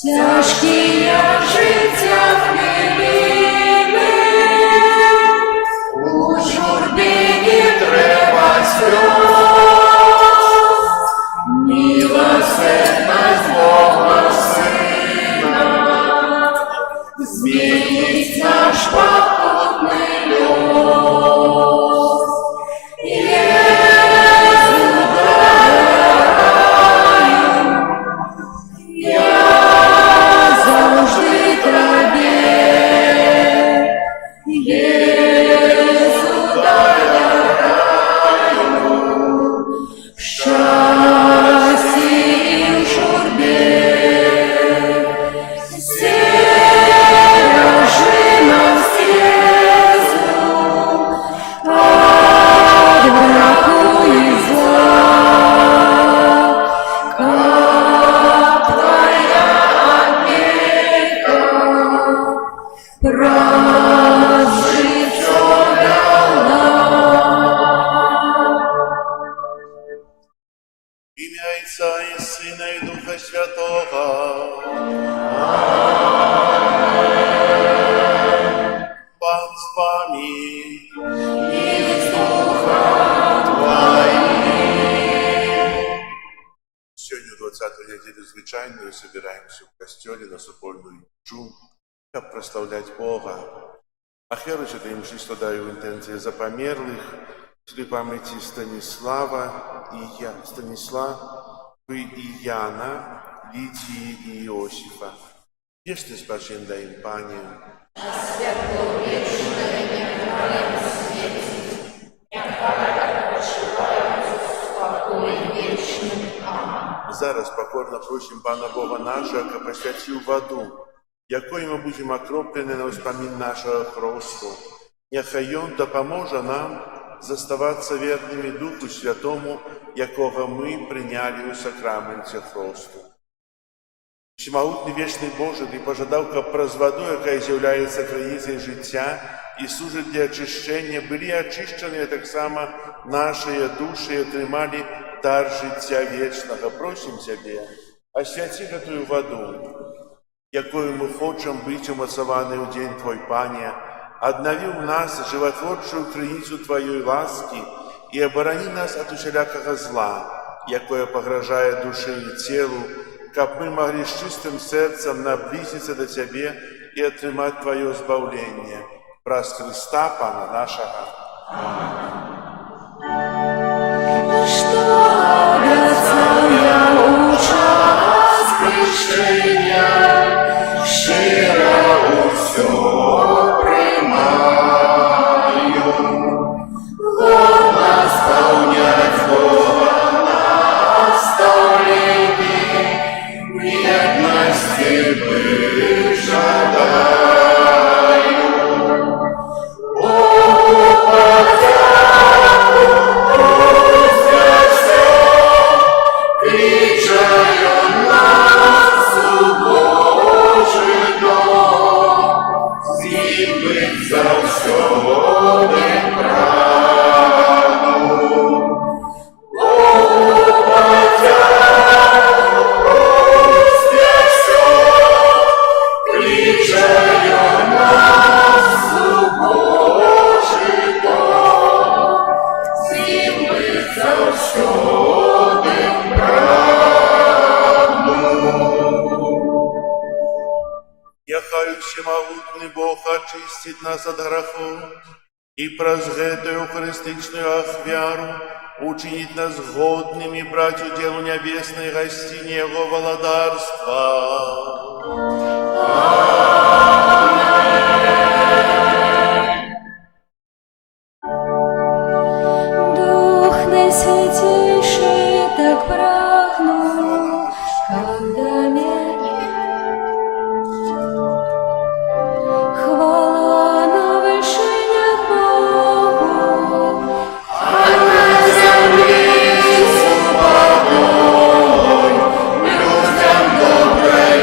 Тяжкие життя хвилини, у журбі не треба сльоз, милосердна Бога Сина, змінить наш покутний льос. Ім'я Отця і Сина і Духа Святого. Пан з вами. І з Духом Твоїм. Сьогодні, 20-ю неділю звичайною, збираємося в костьолі на Соборну Ічу, щоб прославляти Бога. А херучи та їм складаю інтенції за померлих, для пам'яті Станіслава і Яна, Лідії і Іосифа. Вічне спасіння дай їм, Пані. А святло вічне не в твоєму світі, як пам'ять почувають у спокої вічним. Амінь. Зараз покорно просим Пана Бога нашого, ка посвятив воду, якою ми будемо окроплені на успомин нашого хресту. Нехай Он допоможе нам заставаться верными Духу Святому, якого ми прийняли у сакраменті хресту. Всемогутний вічний Боже, Ти пожадав, щоб праз воду, яка з'являється країцею життя і служить для очищення, були очищені так само наші душі і отримали дар життя вічного. Просим Тебе, освяти эту воду, якою ми хочемо бути умацовані у день Твой, Пане, обнови в нас животворчую криницу Твоей ласки и оборони нас от усялякого зла, якое погрожає душі і тілу, как мы могли с чистым сердцем наблизиться до Тебе и отримать Твое избавление. Праз Христа, Пана нашего. Что обязал я учас крещення, щиро усього приймаю, голос сповнять Бога наставлені, єдності ми жадаємо. Яхай всемогутний Бог очистить нас от грехов и праз гэтую христичную ахвяру учинить нас годными брать уделу небесной гостине Его володарства. Дух Наисвятейший так прагнул, когда хвала на вершинях Богу, а на землі покой людям доброй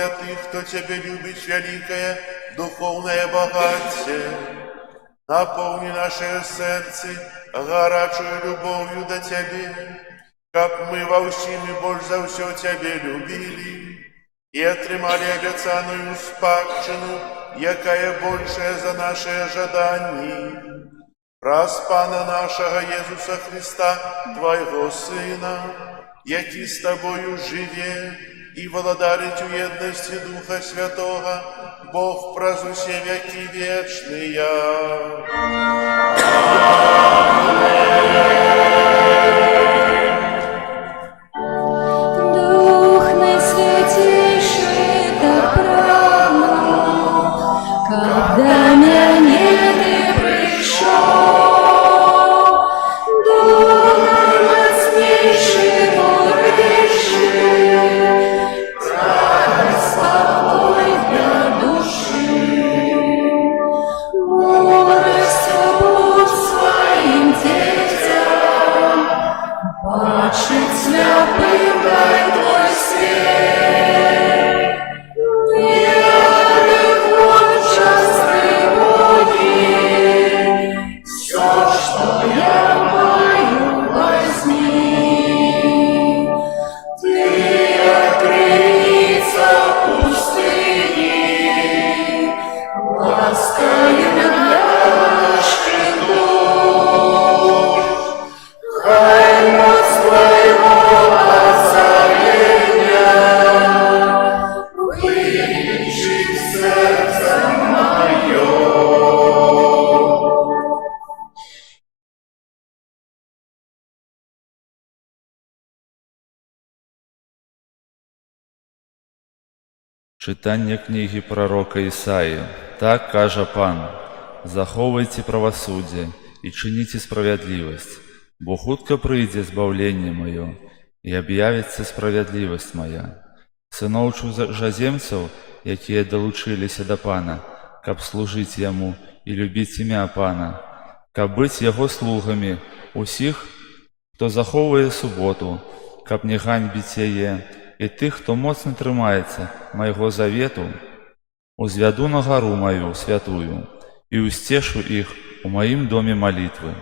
для тых, кто Тебе любит, великое духовное богатие. Наполни наше сердце горячую любовью до Тебе, как мы во всем и больше за все Тебе любили, и отримали обещанную спадщину, якая большая за наши ожидания. Раз Пана нашего Иисуса Христа, Твоего Сына, який с Тобою живе и владарить в едности Духа Святого, Бог праз усе веки вечные. Дух Наисвятейший так прагнул, когда мне Ты пришел. Дух мощнейший, мудрейший, радость, покой для души. Мудрость будь своим детям, бачить слепым дай Твой свет. Верных вон Боги, все, что я маю, возьми. Ты открыться в пустыне, ласкай наших душ. Хай моц Твоего озарения вылечит сердце мое. Читання книги пророка Ісаї. Так каже Пан: «Заховуйте правосуддя і чините справедливость, бо хутко прийде збавлення моє, і об'явиться справедливость моя. Сынов чужаземцев, якія долучилися до Пана, каб служить Яму і любить ім'я Пана, каб бить Його слугами усіх, хто заховує суботу, каб не ганьбить яе, і тих, хто моцно трымаецца майго завету, узвяду на гару мою святую і усцешу іх у маім доме малітвы.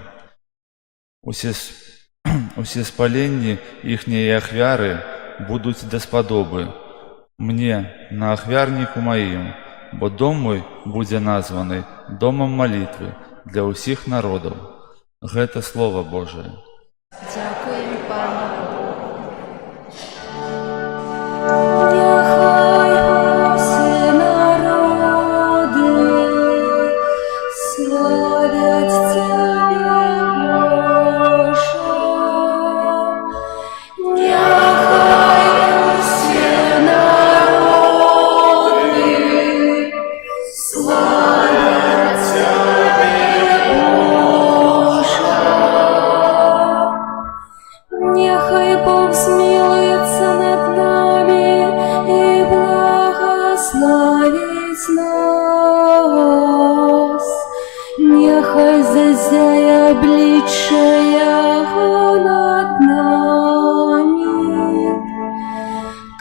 Усе спаленні іхняе ахвяры будуць даспадобы мне на ахвярніку маім, бо дом мой будзе названы домам малітвы для ўсіх народаў». Гэта Слово Божие. Дякуємо Пану Богу. Нехай всі народи славять Тебе, Боже. Нехай всі народи славять Тебе, Боже. Нехай Бог змилуется над нами и благословит нас. Нехай зазяє обличчя Його над нами,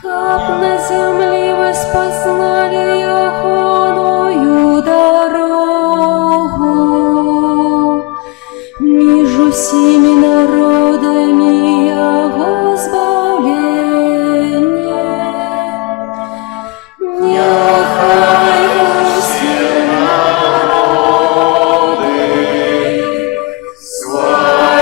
каб на землі ви спознали Йогоною дорогу. Між усіми народами Його збавлення. Нехай усі народи славять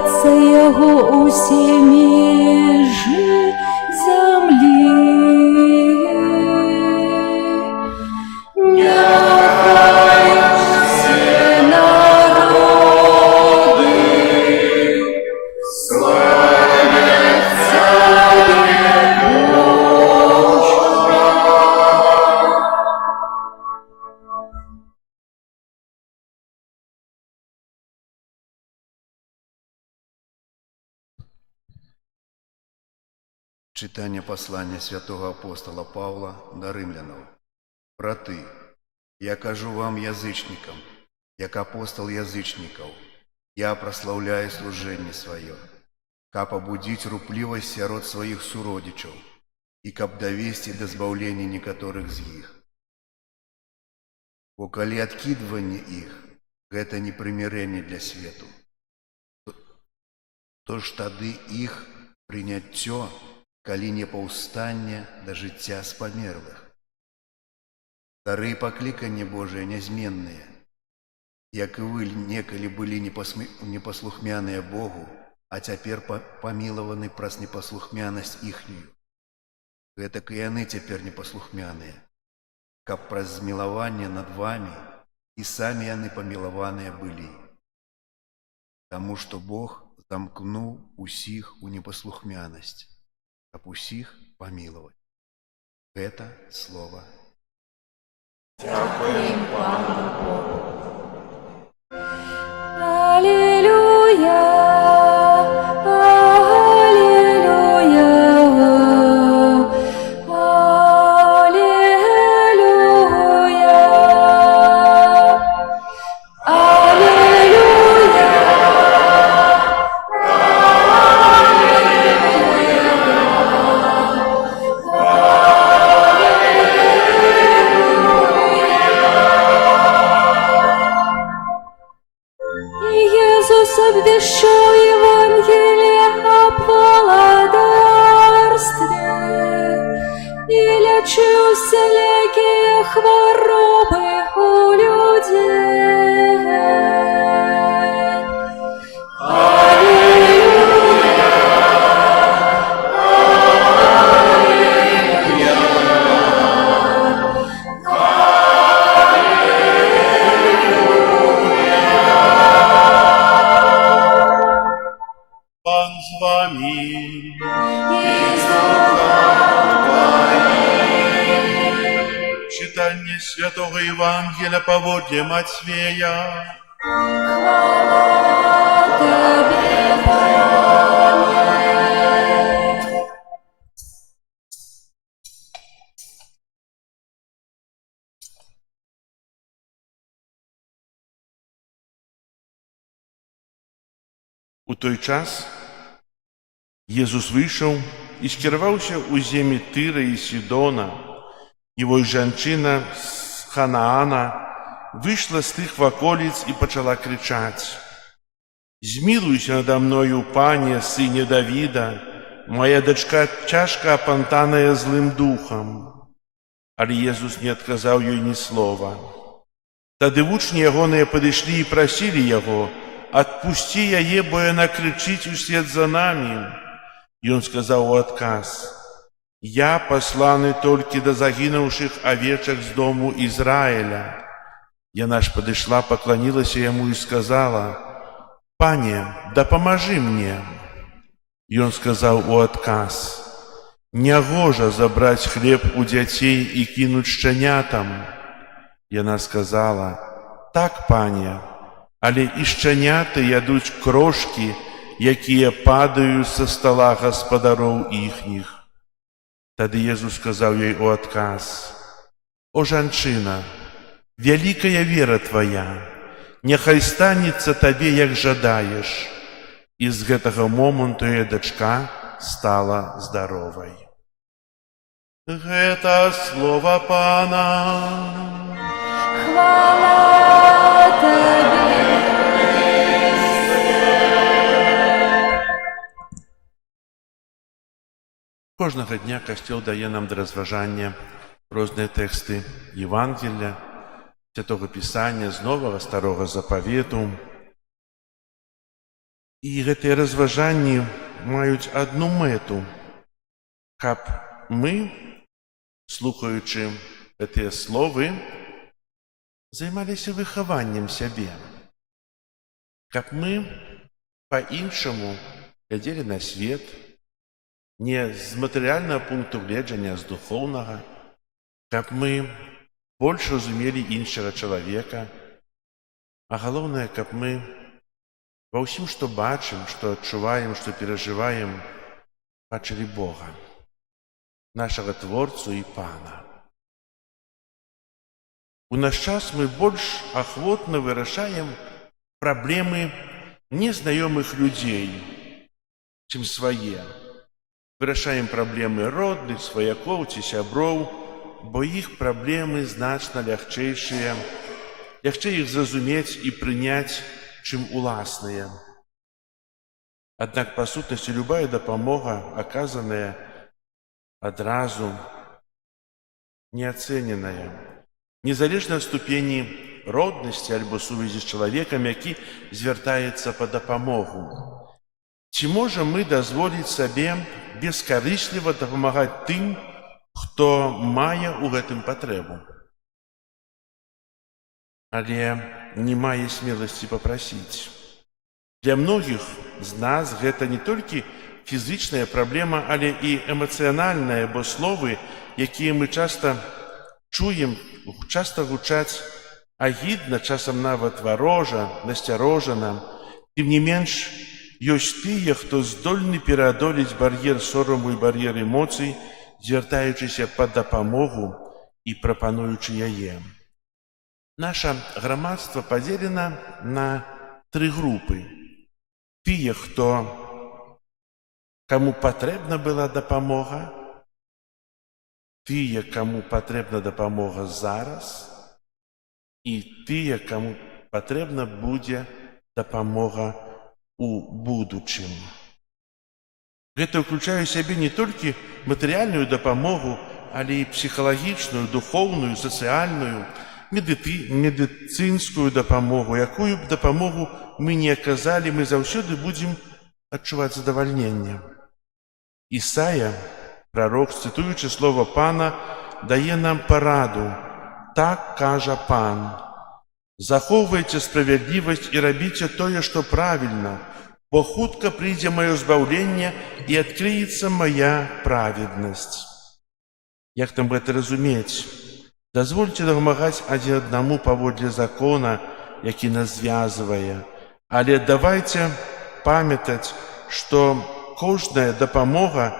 бояться Його усі межі землі. Нехай всі народи славлять Тебе, Боже. Читання послання святого апостола Павла до римлянам. Брати, я кажу вам, язичникам, як апостол язичников, я прославляю служение свое, как побудить рупливость сирот своих суродичев, и как довести до збавления некоторых из них. Бо коли откидывание их, это не примирение для свету, то ж тады их приняття, коли не повстання до життя з померлих. Вторые покликания Божие незменные, як и вы неколи были непослухмяные Богу, а теперь помилованы праз непослухмяность ихнюю. Этак и они теперь непослухмяные, как праз змилование над вами, и сами они помилованные были. Тому что Бог замкнул усих у непослухмяность, а усих помиловать. Это слово. Дякуємо Пану Богу. Алілюя, алілюя, алілюя, алілюя. Иисус обвещал Евангелие о благодарстве и лечил всякие хворобы у людей. Пан з вами. Читання святого Євангелія поводле Матвея. Хвала Тебе, Пане. У той час Єсус вийшов і скервався у землі Тира і Сидона, і вось жанчына з Ханаана вийшла з тих околиць і почала кричать: «Змилуйся надо мною, Пане, сыне Давида, моя дочка тяжко опантаная злым духом». Але Єсус не отказаў ёй ні слова. Тады вучні ягоныя падышлі і прасілі яго: «Отпусти яе, бо яна кричить услед за нами». И он сказал у отказ: «Я посланы только до загинувших овечек с дому Израиля». Яна ж подошла, поклонилась ему и сказала: «Пане, да поможи мне». И он сказал у отказ: «Негоже забрать хлеб у детей и кинуть щенятам». Яна сказала: «Так, пане, але і щеняти ядуть крошки, якія падаюць са стола гаспадароў іхніх». Тады Єсус сказаў ёй у адказ: «О, жанчына, вялікая вера твая, няхай станецца табе, як жадаеш». І з гэтага моманту яе дачка стала здаровай. Гэта слова Пана. Хвала Тебе. Кожного дня Касцёл дае нам да разважання розныя тэксты Євангелія, Святого Пісання, з Новага Старога Запавету. І гэтыя разважанні маюць адну мэту, каб мы, слухаючы гэтыя словы, займаліся выхаваннем сябе, каб мы па-іншаму глядзелі на свет, не з матэрыяльнага пункту гледжання, а з духоўнага, каб мы больш разумелі іншага чалавека, а галоўнае, каб мы ва ўсім, што бачым, што адчуваем, што перажываем, бачылі Бога, нашага Творцу і Пана. У наш час мы больш ахвотна вырашаем праблемы незнаёмых людзей, чым свае. Вырашаем праблемы родных, сваякоў ці сяброў, бо іх праблемы значна лягчэйшыя, лягчэй іх зразумець і прыняць, чым уласныя. Аднак, па сутнасці, любая дапамога, аказаная адразу, неацэненая, незалежна ад ступені роднасці альбо сувязі з чалавекам, які звяртаецца па дапамогу. Ці можам мы дазволіць сабе бескарысліва дапамагаць тым, хто мае ў гэтым патрэбу, але не мае смеласці папрасіць? Для многіх з нас гэта не толькі фізычная праблема, але і эмацыянальная, бо словы, якія мы часта чуем, часта гучаць агідна, часам нават варожа, насцярожана. Тым не менш, ёсць тыя, хто здольны пераадолець бар'ер сораму і бар'ер эмоцый, звяртаючыся па дапамогу і прапануючы яе. Наша грамадства падзелена на 3 групы. Тыя, каму патрэбна была дапамога, тыя, каму патрэбна дапамога зараз, і тыя, каму патрэбна будзе дапамога у будучым. Гэта ўключае ў сябе не толькі матэрыяльную дапамогу, але і псіхалагічную, духоўную, сацыяльную, медыцынскую дапамогу. Якую б дапамогу мы не аказалі, мы заўсёды будзем адчуваць задавальненне. Ісая, прарок, цытуючы слова Пана, дае нам параду. Так кажа Пан: захоўвайце справядлівасць і рабіце тое, што правільна, бо хутка прыйдзе маё збаўленне і адкрыецца мая праведнасць. Як нам гэта разумець? Дазвольце дапамагаць адзін аднаму паводле закона, які нас звязвае, але давайце памятаць, што кожная дапамога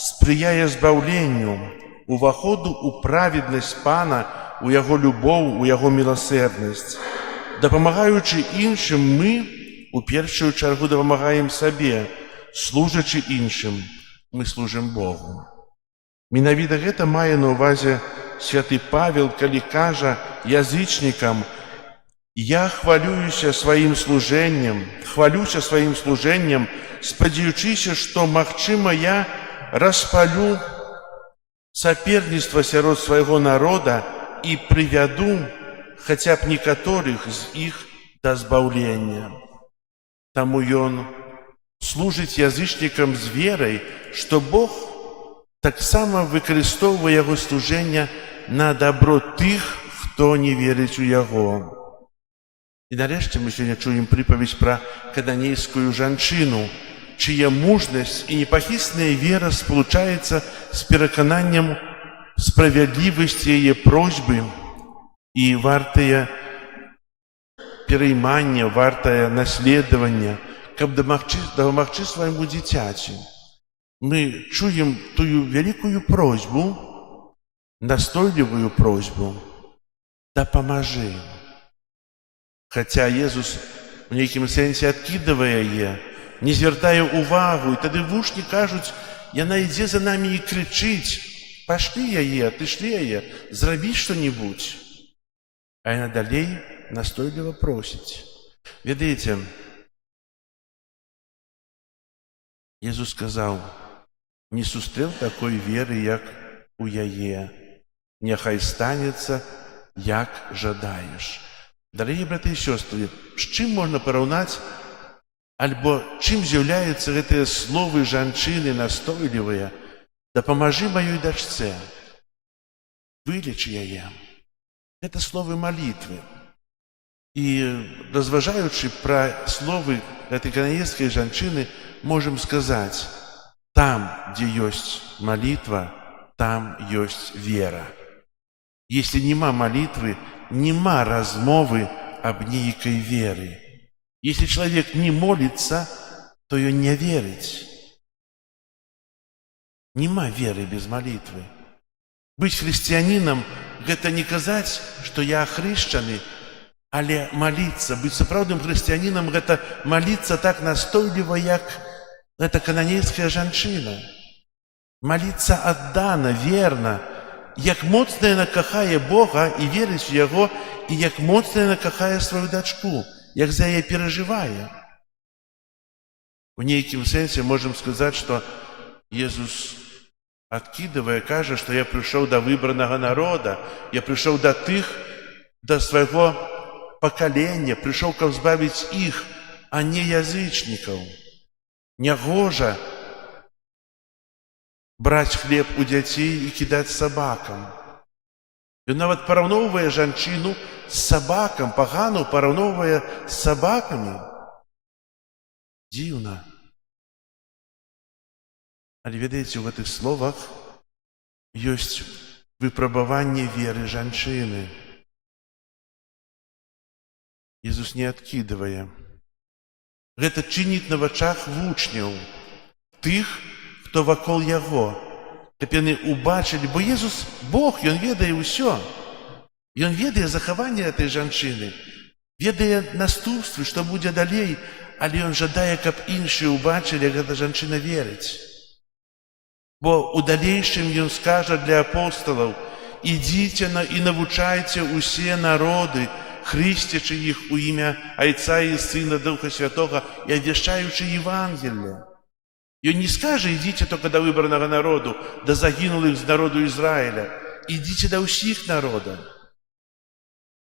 спрыяе збаўленню, уваходу ў праведнасць Пана, у яго любоў, у яго міласэрнасць. Дапамагаючы іншым, мы у першую чаргу дапамагаем сабе, служачы іншым, мы служым Богу. Менавіта гэта мае на ўвазе святы Павел, калі кажа язычнікам: «Я хвалюся сваім служэннем, спадзяючыся, што, магчыма, я распалю саперніцтва сярод свайго народа і прывяду хаця б некаторых з іх да збаўлення». Таму ён служыць язычнікам з верай, што Бог таксама выкарыстоўвае яго служэнне на дабро тых, хто не верыць у яго. І нарэшце мы сёння чуем прыпаведзь пра кананейскую жанчыну, чыя мужнасць і непахісная вера спалучаецца з перакананнем справядлівасці яе просьбы і вартая пераймання, вартае наследавання, каб дапамагчы свайму дзіцяці. Мы чуем тую вялікую просьбу, настойлівую просьбу: дапамажы. Хаця Езус у нейкім сэнсе адкідвае яе, не звяртае ўвагу, і тады вучні кажуць: яна ідзе за намі і крычыць: пашлі яе, адышлі яе, зрабі што-небудзь. А яна далей настойліва просіць. Ведаеце, Езус сказаў: не сустрэў такой веры, як у яе. Няхай станецца, як жадаеш. Дарагія браты і сёстры, з чым можна параўнаць Альбо чым з'яўляюцца гэтыя словы жанчыны настойлівыя: «Дапамажы маёй дачцэ, вылечы яе». Гэта словы малітвы. І разважаючы пра словы гэтай кананейскай жанчыны, можам сказаць: там, дзе ёсць малітва, там ёсць вера. Если нема молитвы, нема размовы об нейкой веры. Если человек не молится, то он не верит. Нема веры без молитвы. Быть христианином – это не казать, что я хрещаны, але молиться. Быть сапраўдным христианином – это молиться так настойливо, как эта кананейская жанчына. Молиться отдано, верно, як моцна яна кахае Бога і верыць у Яго, і як моцна яна кахае сваю дачку, як за яе перажывае. У нейкім сэнсе можам сказаць, што Езус адкідывае, кажа, што я прыйшоў да выбранага народа, я прыйшоў да тых, да свайго пакалення, прыйшоў, каб збавіць іх, а не язычнікаў. Нягожа браць хлеб у дзяцей і кідаць сабакам. Ён нават параўноўвае жанчыну з сабакам, пагану параўноўвае з сабакамі. Дзіўна. Але ведаеце, у гэтых словах ёсць выпрабаванне веры жанчыны. Езус не адкідывае. Гэта чыніць на вачах вучняў, тых, хто вакол яго, каб яны убачылі, бо Езус Бог, Ён ведае ўсё. Ён ведае захаванне этой жанчыны, ведае наступствы, што будзе далей, але Ён жадае, каб іншыя убачылі, як эта жанчына верыць. Бо у далейшым Ён скажа для апосталаў: «Ідзіце і навучайце усе народы, хрысцячы іх у імя Айца і Сына Духа Святога і абвяшчаючы Евангелие». Ён не скажа: «Ідзіце только да выбранага народу, да загінулых з народу Ізраіля». Ідзіце да ўсіх народаў.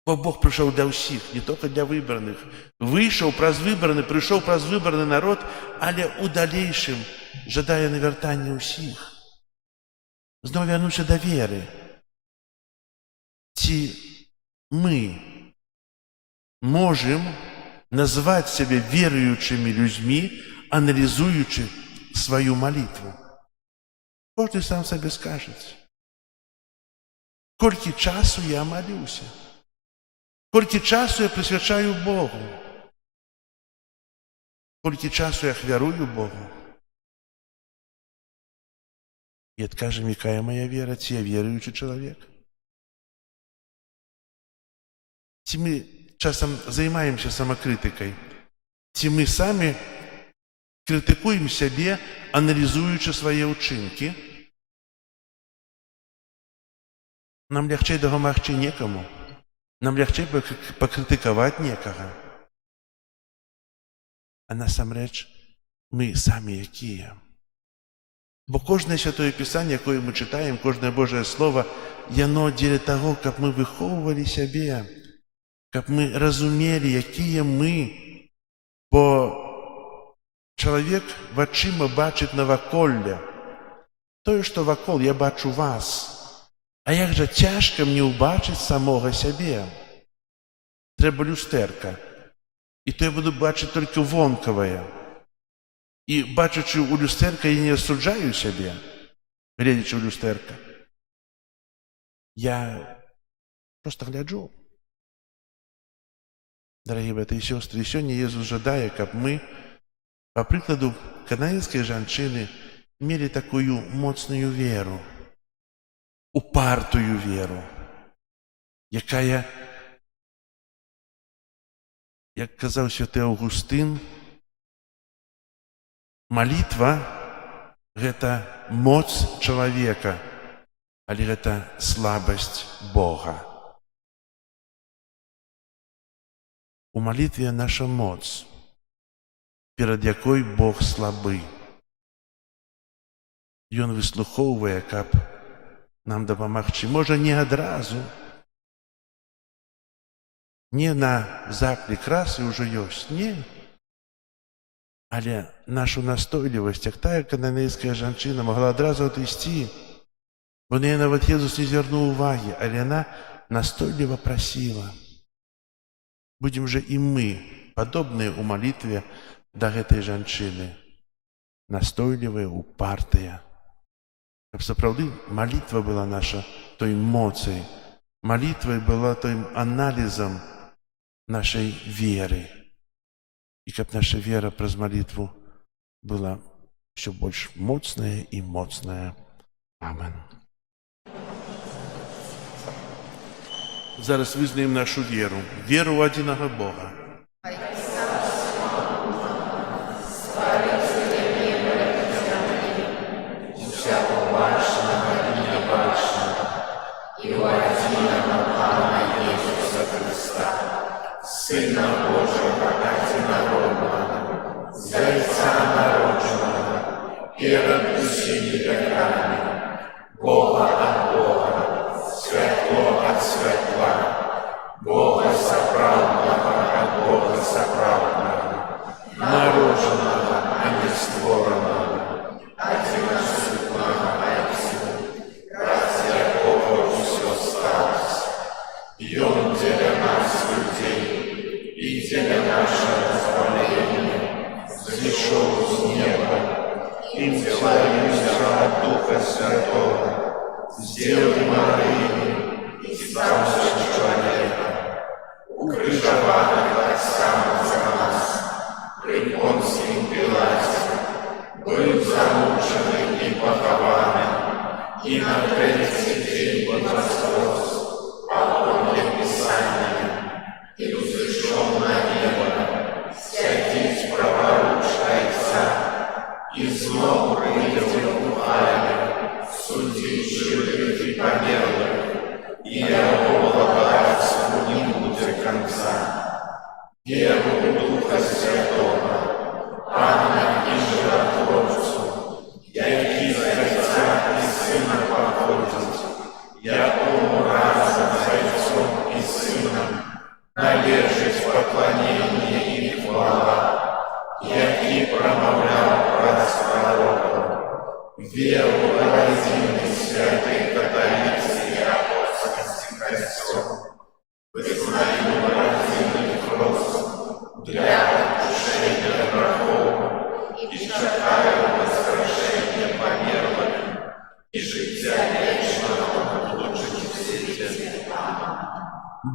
Бо Бог прыйшоў для ўсіх, не только для выбраных. Выйшаў праз выбраны, прыйшоў праз выбраны народ, але у далейшым жадае навяртання ўсіх. Зноў вярнуўся да веры. Ці мы можам назваць сябе веруючымі людзьмі, аналізуючы свою молитву? Кожны сам сабе скажець. Колькі часу я молюся? Колькі часу я прысвячаю Богу? Колькі часу я ахвярую Богу? І адкажем, якая моя вера, ці я веруючы чалавек? Ці мы часам займаемся самакрытыкай? Ці мы самі крытыкуем сябе, аналізуючы свае ўчынкі? Нам лягчэй дапамагчы некаму. Нам лягчэй пакрытыкаваць некага. А насамрэч мы самі якія? Бо кожнае святое пісанне, якое мы чытаем, кожнае Божае Слово, яно дзеля таго, каб мы выхоўвалі сябе, каб мы разумелі, якія мы. Бо чалавек вачыма бачыць наваколле. Тое, што вакол, я бачу вас. А як жа цяжка мне ўбачыць самога сябе. Трэба люстэрка. І то я буду бачыць толькі вонкавае. І бачачы ў люстэрка, я не асуджаю сябе, гледзячы ў люстэрка. Я проста гляджу. Дарагія браты і сёстры, сёння Езус жадае, каб мы, па прыкладу кананейскай жанчыны, мелі такую моцную веру, упартую веру, якая, як казаў святы Аўгустын, малітва – гэта моц чалавека, але гэта слабасць Бога. У малітве наша моц, перад якой Бог слабы. Ён выслухоўвае, каб нам дапамагчы. Можа, не адразу, не на заклік раз і ўжо ёсць. Не. Але нашу настойлівасць, як тая кананейская жанчына, могла адразу адысці, бо на яе нават Езус не звярнуў увагі, але яна настойліва прасіла. Будзем жа і мы падобныя ў малітве да гэтай жанчыны, настойлівыя, упартыя. Каб сапраўды малітва была наша той моцай, малітва была тым аналізам нашай веры. І каб наша вера праз малітву была ўсё больш моцная і моцная. Амен. Зараз вызнаем нашу веру, веру ў адзінага Бога.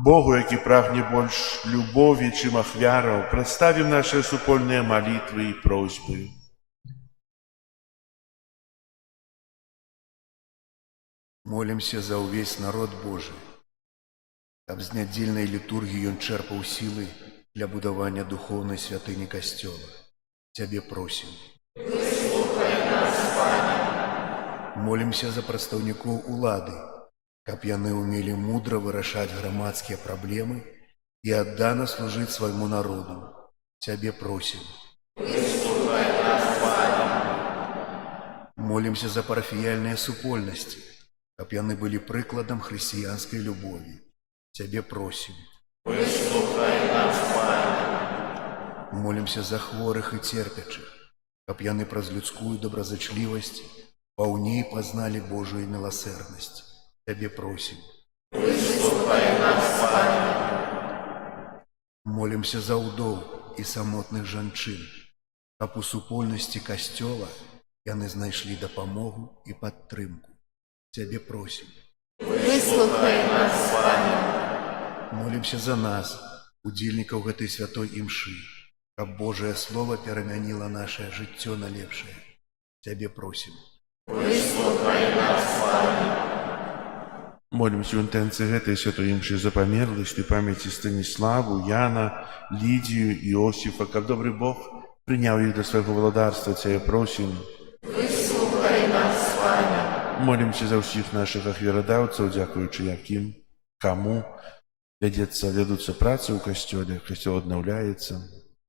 Богу, які прагне больш любові, чым ахвяраў, прадставім нашыя супольныя малітвы і просьбы. Молимся за ўвесь народ Божий, каб з нядзельнай літургіі ён чэрпаў сілы для будавання духоўнай святыні касцёла. Цябе просім. Выслухай нас, Пане. Молимся за прадстаўнікоў улады, каб яны ўмелі мудра вырашаць грамадскія праблемы і аддана служыць свайму народу. Цябе просім. Выслухай нас, Пане. Молимся за парафіяльныя супольнасці, каб яны былі прыкладам хрысціянскай любові. Цябе просім. Выслухай нас, Пане. Молимся за хворых і церпячых, каб яны праз людскую добразычлівасць паўней пазналі Божую міласэрнасць. Цябе просім. Выслухай нас, Пане. Молимся за ўдоў і самотных жанчын, каб у супольнасці касцёла яны знайшлі дапамогу і падтрымку. Цябе просім. Выслухай нас, Пане. Молимся за нас, удзельнікаў гэтай святой імшы, каб Божае Слово перамяніла нашае жыццё на лепшае. Цябе просім. Выслухай нас, Пане. Молимся ў інтэнцыі гэтай святой імшы за памерлых і памяці Станіславу, Яна, Лідію, Іосіфа, каб добры Бог прыняў іх да свайго валадарства. Цябе просім. Выслухай нас, Пане. Молимся за ўсіх нашых ахвярадаўцаў, дзякуючы якім, каму вядуцца працы ў касцёле, касцёл аднаўляецца.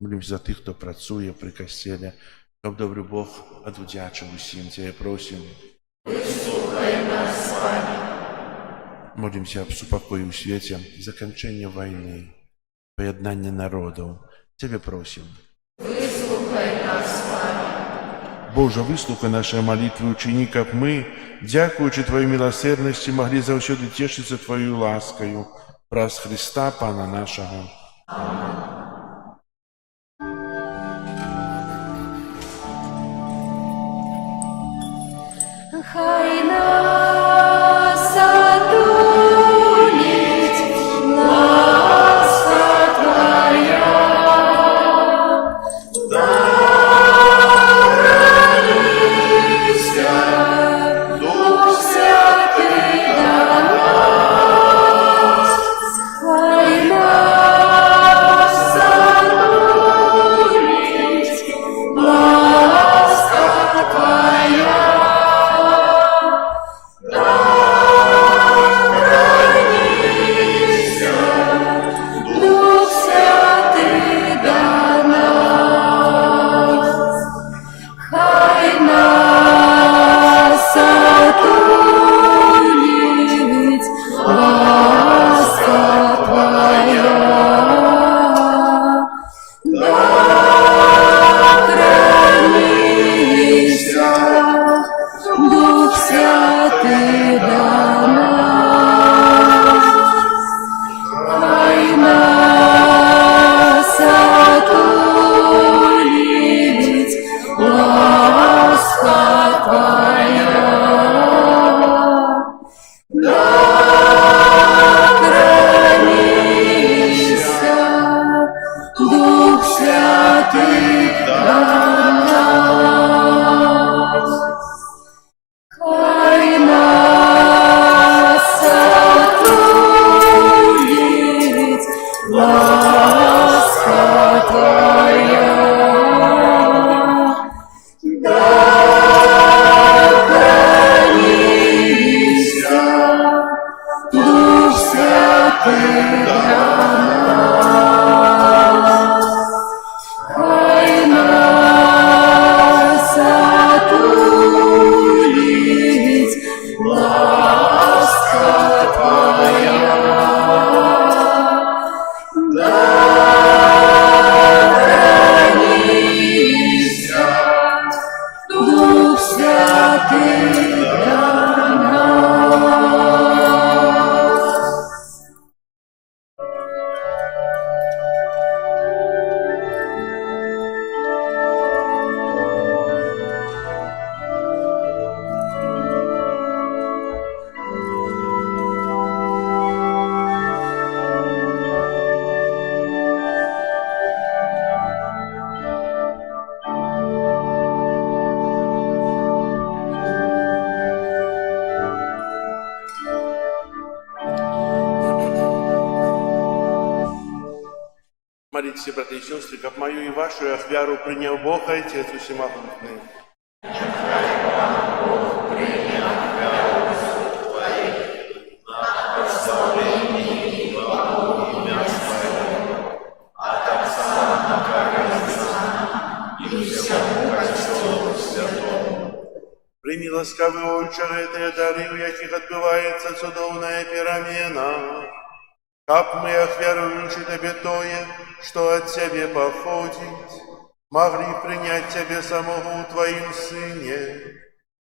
Молимся за тых, хто працуе пры касцеле, каб добры Бог адудзячыў усім. Цябе просім. Выслухай нас, Пане. Молимся аб супакоі ў свеце, заканчэння вайны, паяднання народаў. Цябе просім. Выслухай Боже, выслухай наши молитвы, учини, как мы, дякуючи Твоей милосердности, могли завсёды тешиться Твоей ласкою. Праз Христа, Пана нашего. Хай нас отулить ласка Твоя, да хранися Дух Святый до нас. Хай нас отулить ласка Твоя, Дух Святый до нас. Хай нас отулить ласка Твоя, да хранися Дух Святый до нас. Хай нас отулить ласка Твоя, да хранися Дух Святый до нас. Хай нас отулить ласка Твоя, да хранися Дух Святый до нас. Хай нас отулить ласка Твоя, да хранися Дух Святый до нас. Молитесь, братья и сестры, как мою и вашу ахвяру принял Бог, Отец Всемогутный. Прими ласкавый Отче, это дары, у яких отбывается цудовная перемена. Как мы, ахвяруючи Тебе тое, что от Тебе походит, могли принять Тебе самого в Твоим Сыне,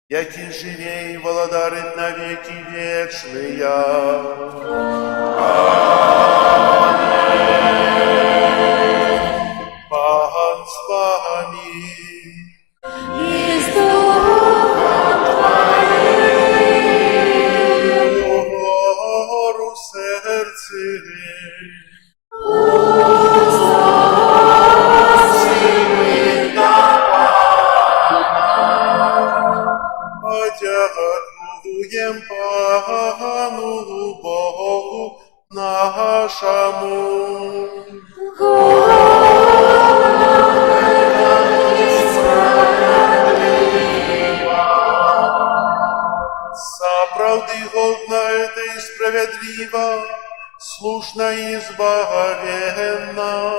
який живей и володарит на веки вечные. Пан с вами. И с Духом Твоим. Гору сердце. Подякуем Пану Богу нашему. Правды годна это и справедливо, слушна и избавленна.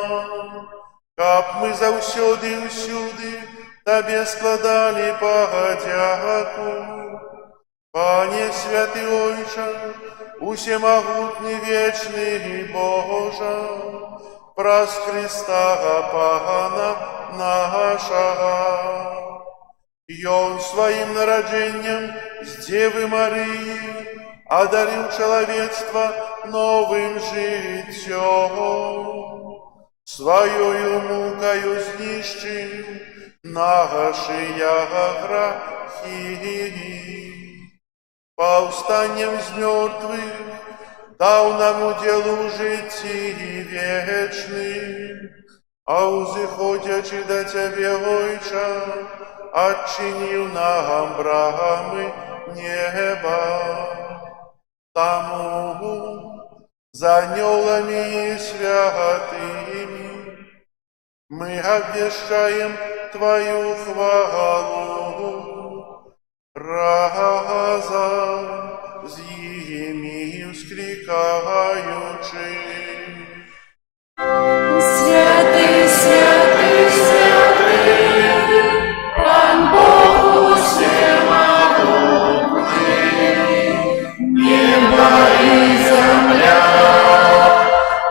Как мы заўсёды и усюды Тебе складали подяку. Пане святый Ойче, усемогутный вечный Боже, праз Христа Пана нашага. Ён своим нараджением с Девы Марии одарил человечество новым житьем. Своею мукою знищив наши грехи. Повстанием с мертвых дал нам уделу житті вечным, а узыходячи до Тебе, Ойча, отчинил нам брамы неба. Тому за анgelами и святыми мы обвещаем Твою хвалу, разом с ими вскрикаючи. Святий, святий, святий, Пан Бог всемогутний, небо и земля,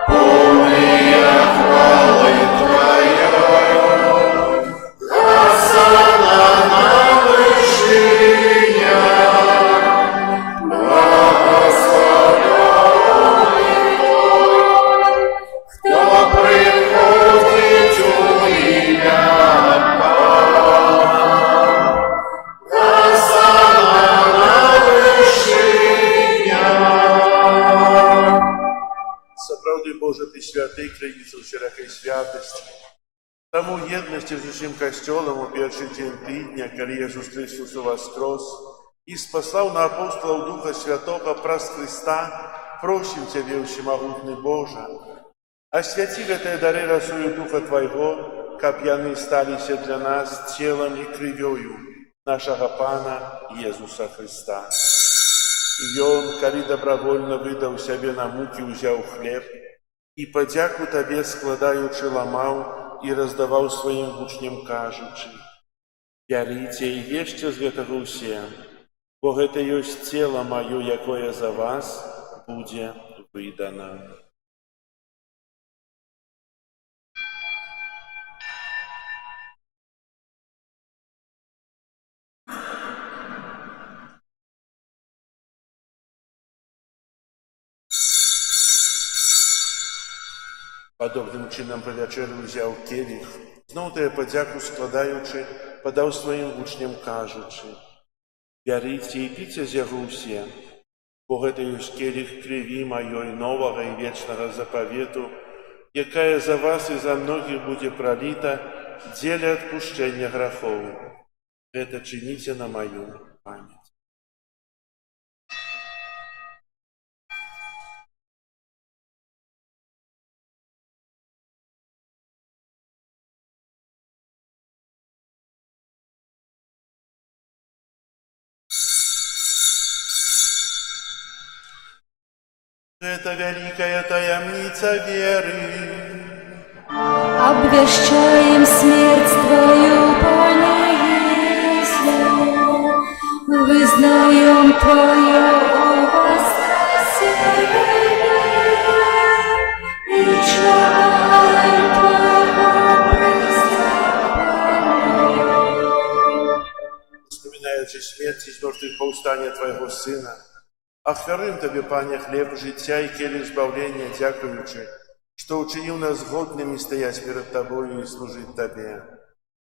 полные хвалы Твоей. Хосанна на вышинях, благословенный Тот, кто приходит у имя Бога. Хосанна на вышинях. Сапраўды, Боже, Ты святый, крыніца всякой святости. Тому едности с усім костелом у перший день тыдня, коли Иисус Христос воскрес и спасал на апостолов Духа Святого праз Христа, просим Тебе, всемогутный Боже, освяти этой дары росою Духа Твоего, как яны сталися для нас телом и кровью нашего Пана Иисуса Христа. И Он, коли добровольно выдал себе на муки, взял хлеб, и подяку Тебе складаючи ламал, и раздавал своим учням, кажучи: «Бярыце и ешьте з гэтага ўсе, бо гэта ёсць цела маё, якое за вас будзе выдано». Падобным чынам па вячэры ўзяў келіх, зноў тая падзяку складаючы, падаў сваім вучням, кажучы: «Бярыце і піце з яго ўсе, бо гэта ёсць келіх крыві маёй новага і вечнага запавету, якая за вас і за многіх будзе праліта дзеля адпушчэння грахоў. Гэта чыніце на маю памяць». Это великая таямница веры. Обвещаем смерть Твою, Пане Иисус, вызнаем Твое воскресение и чаем Твоего преступления. Вспоминаючи смерть и из мертвых повстания Твоего Сына, ахвярым Тебе, Пане, хлеб життя и келих збавления, дякуючи, что учинил нас годными стоять перед Тобою и служить Тебе.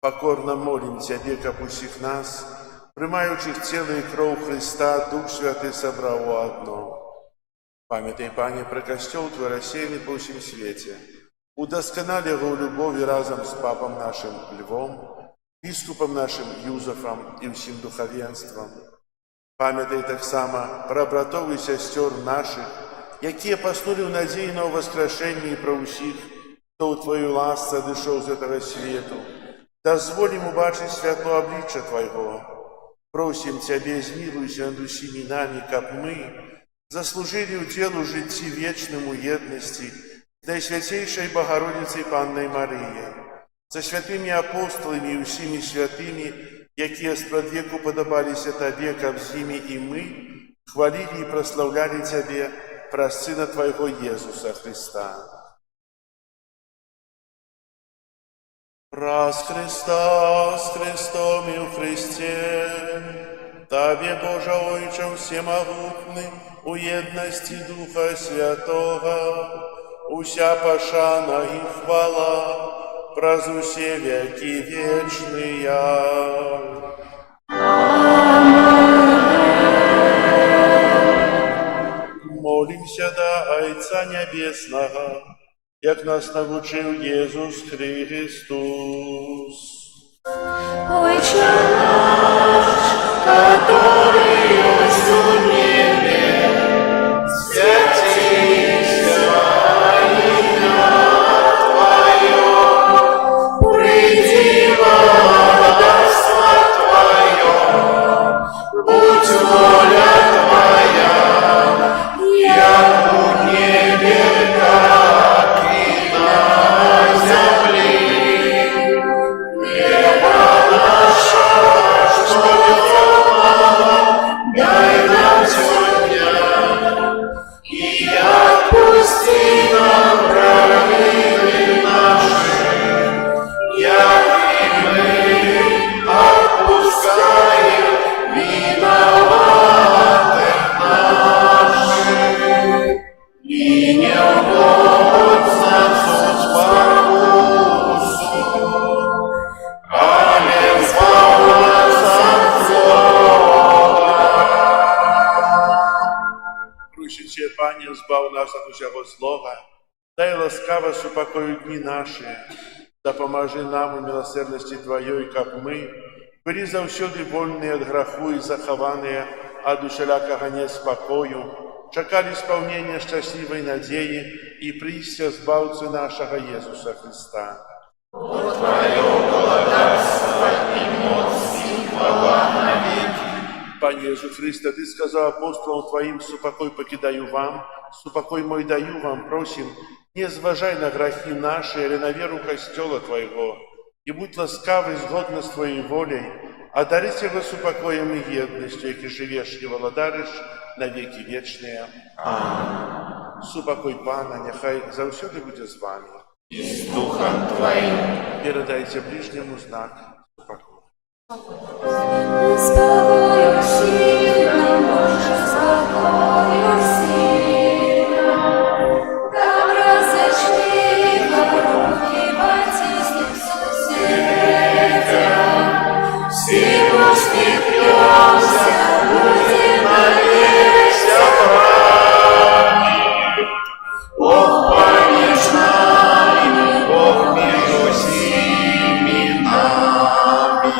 Покорно молим Тебе, как усих нас, примающих тело и кровь Христа, Дух Святый собрал во одно. Памятай, Пане, про костел Твой рассеянный по всем свете. Удосконали его в любови разом с Папом нашим Львом, Бискупом нашим Юзефом и всем духовенством. Памятай так само про братов и сестер наших, якія паснули в надеи на воскрешение и про усіх, хто у Твою ласце дышаў з этого свету. Дозволим убачить святло обличия Твоего. Просим Тебе, змилуйся над усими нами, как мы заслужили уделу житті вечному едности с Наисвятейшей Богородицей Панной Марией, со святыми апостолами и усими святыми, якія спрадвеку подобалися Тебе, как з ними и мы хвалили и прославляли Тебе праз Сына Твоего Иисуса Христа. Раз Христа с Христом и в Христе, Тебе, Боже Ойче всемогутный, у едности Духа Святого, уся пошана и хвала, празу все веки вечные. Молимся до Отца Небесного, як нас навчив Єсус Христос. Отче наш, который в небе, святися имя Твое, приди царство Твое, будь воля Твоя, як у небе, так и на земле. Хлеба нашего, что нам, дай нам сегодня, и отпусти нам провины наши, як и мы отпускаем виноватым нашим. И не вводь нас в искусу, але избавь нас от злого. Крущиче, Пане, збав нас от усього злого, дай ласкаво супокою дни наши, да поможи нам у милосердности Твоей, как мы, были завсёды вольные от греху и захованные от усялякого неспокою, чекали исполнения счастливой надеи и прийстя Збавцы нашего Иисуса Христа. Пане Иисус Христе, Ты сказал апостолам Твоим: «Супокой покидаю вам, супокой мой даю вам». Просим, не зважай на грехи наши или на веру Костела Твоего, и будь ласкавый згодно с Твоей волей, а дарись его супокоем и едностью, яки живешь и володаришь на веки вечные. Аминь. Супокой Пана, нехай завсёды буде з вами. И с Духом Твоим. Передайте ближнему знак супокою. Спокою сильно, Боже, спокою сильно, как разочли руки потиснем соседя, все успехнемся, будем навеся правы. Бог помеж нами, Бог между всеми нами.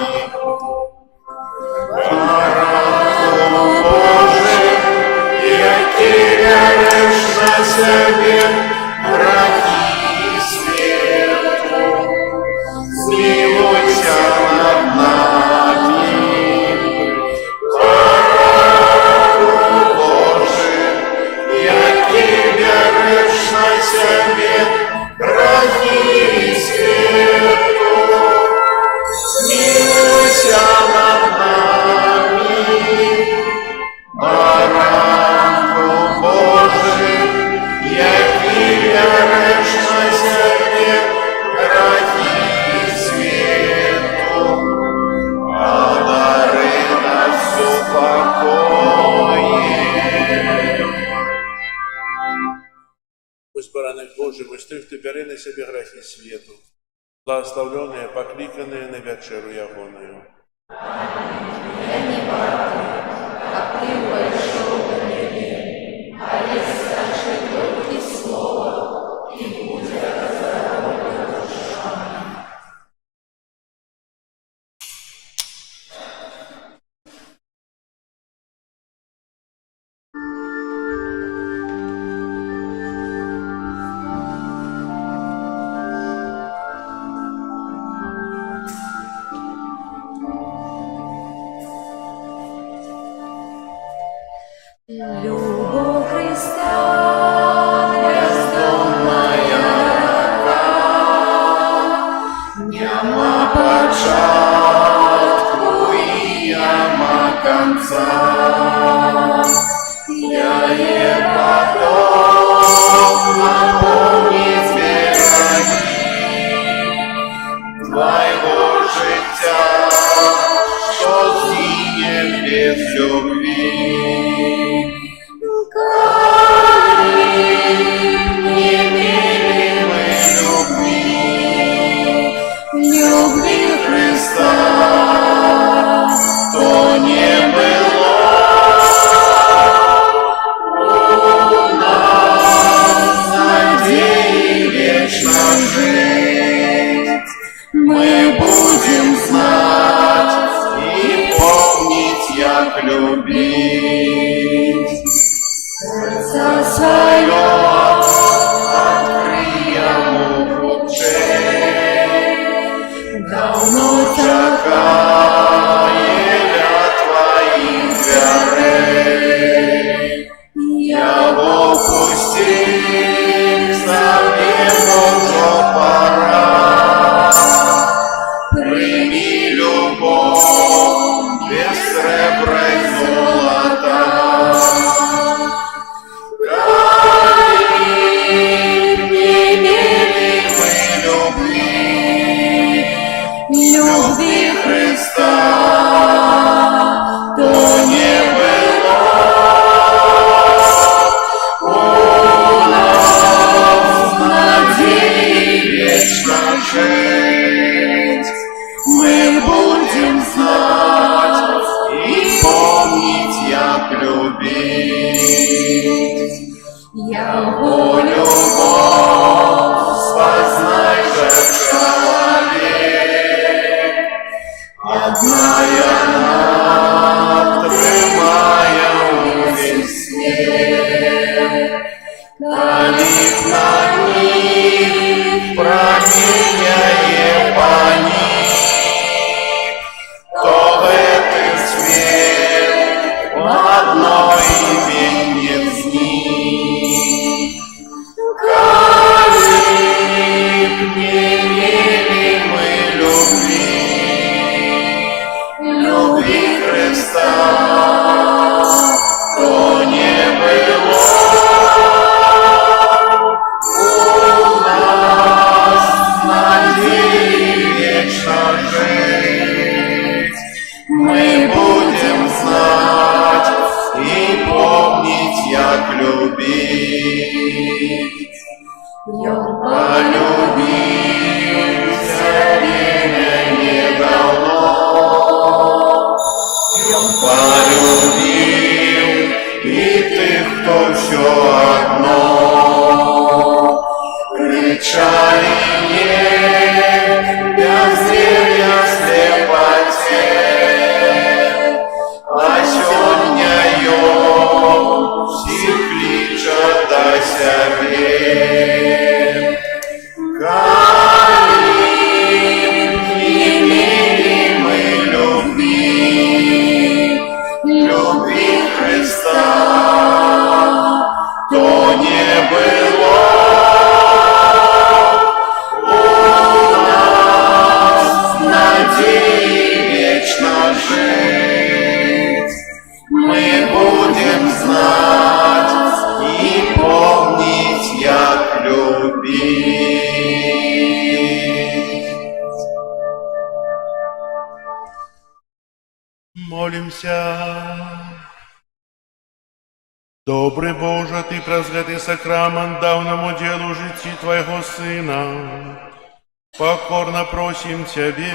Себе грехи свету, смилуйся над нами. Бараку Божий, яки веришь на себе грехи свету, смилуйся над нами. Бараку Божий, яки веришь на себе грехи свету, одари нас упокоем. Пусть баранок Божий, выстых Ты бери на себе грехи свету, благословленные, покликанные на вечеру ягоную. за свое открыему худшей. Давно чакая твоих дверей, я опустил к себе Божья пора. Прими любовь без сребра и золота. Любви Христа, то не было у нас надеи вечно жить. Мы будем знать и помнить, як любить. Его любовь познай же человек. Одная она тримає увесь світ, калік на них проміняє панік, то в этот свет одно ім'я з них. Калік не мили мы любви Христа, то не было у нас надеи вечно жить. Мы будем знать и помнить, як любить. Я полюбился меня недавно, полюбил и ты, кто все одно. Кричали нет, беззрения слепоте, а сегодня всех кличат до себе. Калик, не мили мы любви Христа, то не было у нас надеи вечно жить. Мы будем знать и помнить, як любить. Молимся. Добрый Боже, Ты праз гэты сакрамент даў нам удзел у жыцці Твайго Сына. Покорно просим Тебе,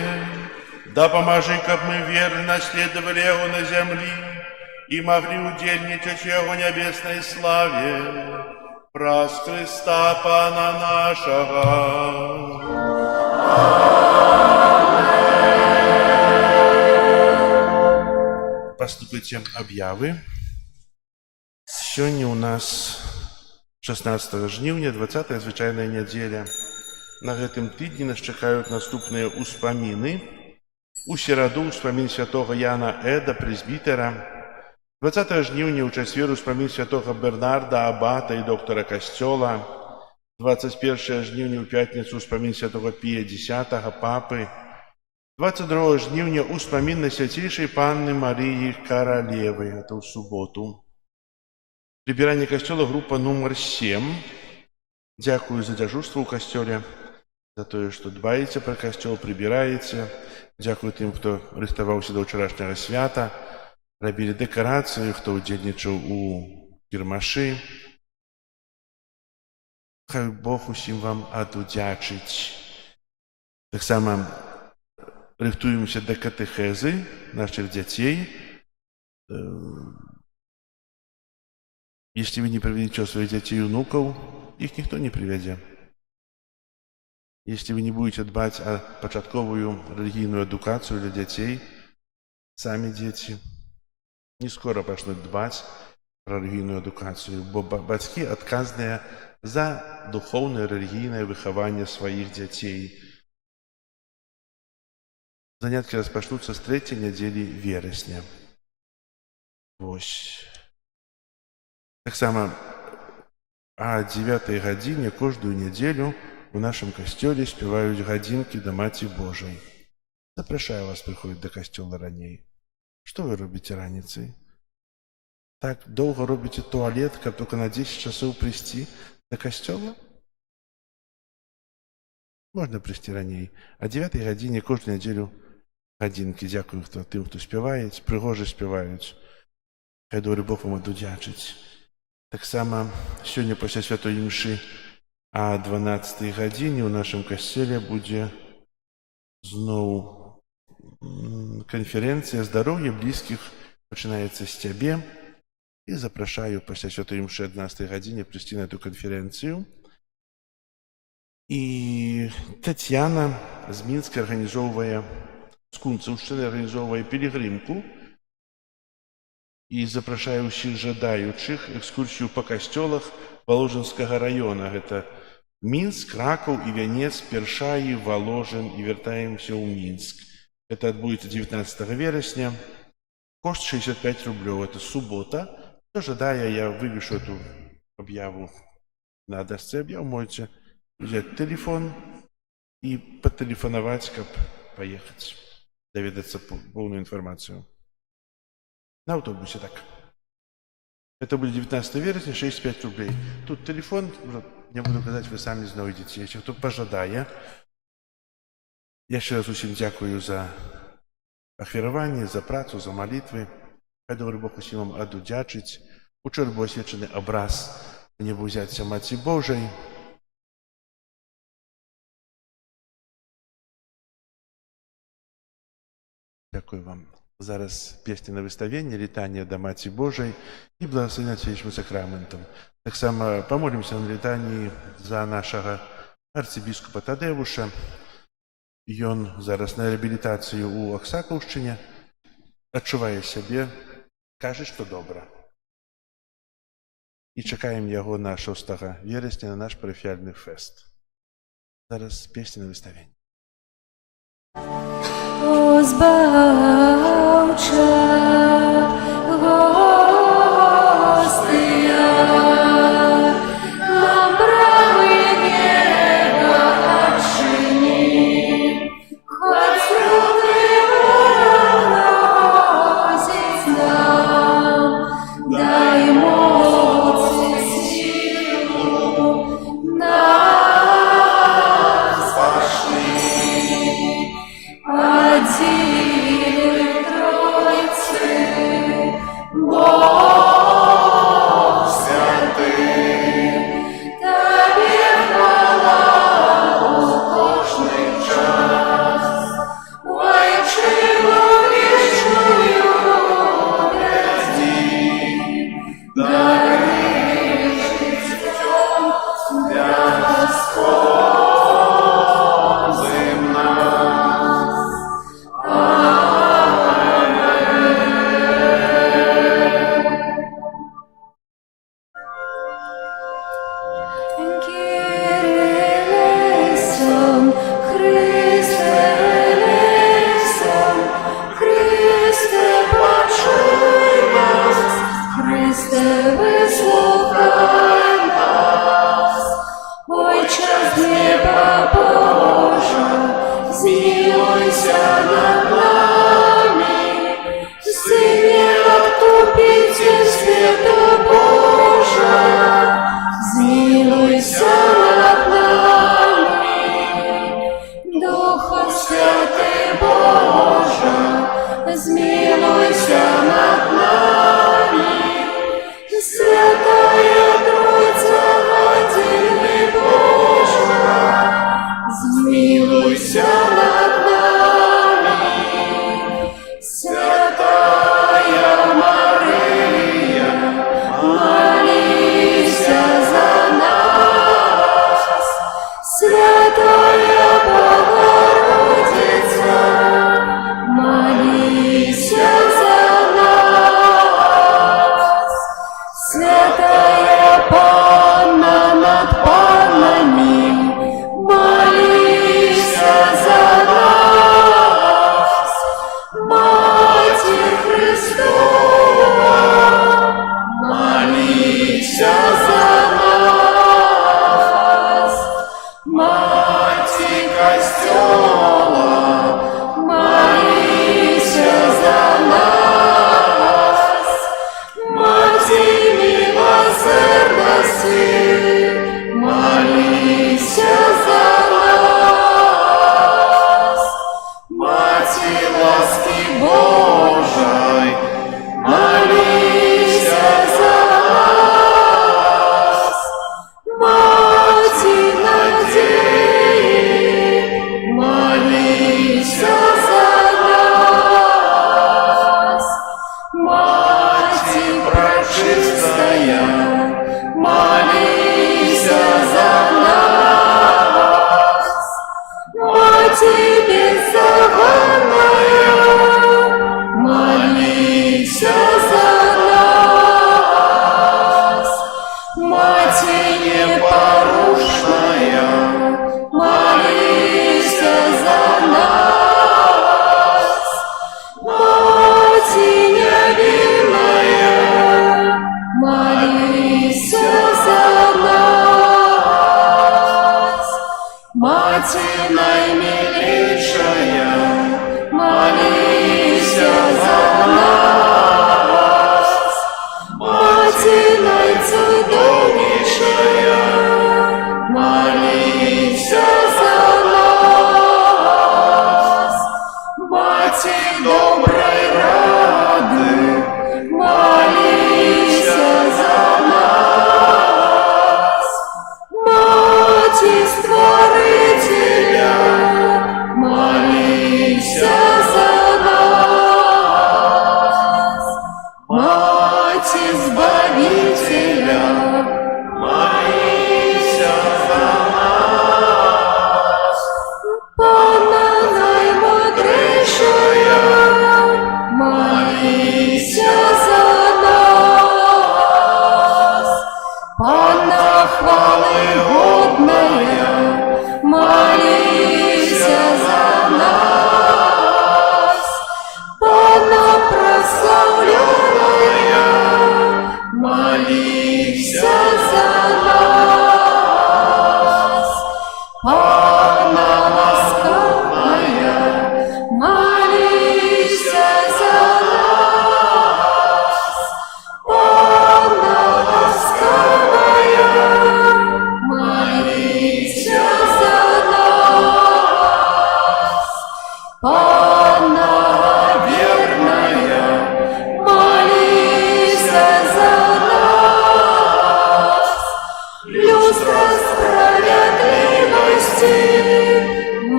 дапамажы, каб мы верно наследовали Его на землі и могли удельничать в Его небесной славе. Праз Христа Пана нашего. Поступайте объявы. Сегодня у нас 16 жніўня, 20-я звычайная нядзеля. На гэтым тыдні нас чакаюць наступныя ўспаміны. У сераду ўспамін святого Яна Эда, прэзбітера. 20 жніўня ў чацвер ўспамін святого Бернарда, абата і доктара касцёла. 21 жніўня ў пятніцу ўспамін святого Пія X, папы. 22 жніўня ўспамін Найсвяцейшай Панны Марыі Каралевы, это ў суботу. Прибирание костела, группа номер 7. Дякую за дежурство у костеле, за то, что дбаете про костел, прибираете. Дякую тем, кто рыхтаваўся до вчерашнего свята, робили декорацию, кто удзельнічаў у кірмашы. Хай Бог усім вам адудзячыць. Таксама рыхтуемся до катэхезы наших детей. Если вы не приведете своих детей и внуков, их никто не приведет. Если вы не будете дбать о початковую религийную эдукацию для детей, сами дети не скоро начнут дбать пра рэлігійную адукацыю, бо бацькі адказныя за духоўнае рэлігійнае выхаванне сваіх дзяцей. Заняткі распачнуцца з 3-й нядзелі верасня. Вось. Таксама о 9 гадзіне кожную нядзелю у нашым касцёле спяваюць гадзінкі да Маці Божай. Запрашаю вас прыходзіць да касцёла раней. Што вы робіце раніцай? Так доўга робіце туалет, каб только на 10 часоў прыйсці да касцёла? Можна прыйсці раней. А 9 гадзіне кожную нядзелю гадзінкі. Дзякую тым, хто спяваюць, прыгожа спяваюць. Хай добры Бог вам адудзячыць. Таксама сёння пасля святой імшы а 12 гадзіне ў нашым касцеле будзе зноў канферэнцыя «Здароўе блізкіх пачынаецца з цябе». І запрашаю пасля святой імшы 11 гадзіне прыйсці на эту канферэнцыю. І Тацьяна з Мінска арганізоўвае, з Кунцаўшчыны арганізоўвае пілігрымку і запрашаю ўсіх жадаючых экскурсію па касцёлах Валожынскага раёна. Гэта Мінск, Кракаў, Івянец, Першаі, Валожын і вяртаемся ў Мінск. Это адбудзецца 19 верасня. Кошт 65 рублёў. Это субота. Хто жадае, я вывешу эту аб'яву на дасцы аб'яў. Можете взять телефон і патэлефанаваць, каб паехаць, даведацца поўную інфармацыю. На автобусе так. Это будет 19 вересня, 65 рублей. Тут телефон, не буду казаць, вы самі знойдзеце. Если хто пажадае. Яшчэ раз усім дзякую за ахвяраванне, за працу, за малітвы. Хай добры Бог усім вам адудзячыць. Учора быў асвечаны абраз небаўзяцця Маці Божай. Дякую вам. Зараз песня на выставенне, літанне да Маці Божай і благословення Святейшым сакраментам. Таксама памолімся на літанні за нашага арцыбіскупа Тадеуша. Ён зараз на рэабілітацыю ў Аксакаўшчыне, адчувае сябе, кажа, што добра. І чакаем яго на 6 верасня на наш парафіяльны фэст. Зараз песня на выставенне. О збавча, гостя, нам брамы неба адчыні, хоць люты грозіць нам, дай моцы сілу нас пашли. Один Тройцы, Бог святый, Тебе хвала у кожный час. Ой, чоловічную грязди, дари життям Господь нас. Христе, вислухай нас, ой, час неба Божа, змилуйся над нами, Сыне Откупитель света Божа, змилуйся над нами. Мати непорушная, молися за нас. Мати невинная, молися за нас. Мати наимилейшая, молися за нас. Мати найцудовнейшая, молися за нас. Мати доброй рады, молися за нас. Мати Створителя, молися за нас. Мати Избавителя, молися за нас. Панна наймудрейшая, молися за нас. Панна хвалы годная, молися за нас. Панна прославленная, молися за нас. Панна ласкавая, молися за нас. Панна ласкавая, молися за нас. Панна верная, молися за нас. Люстра справедливости,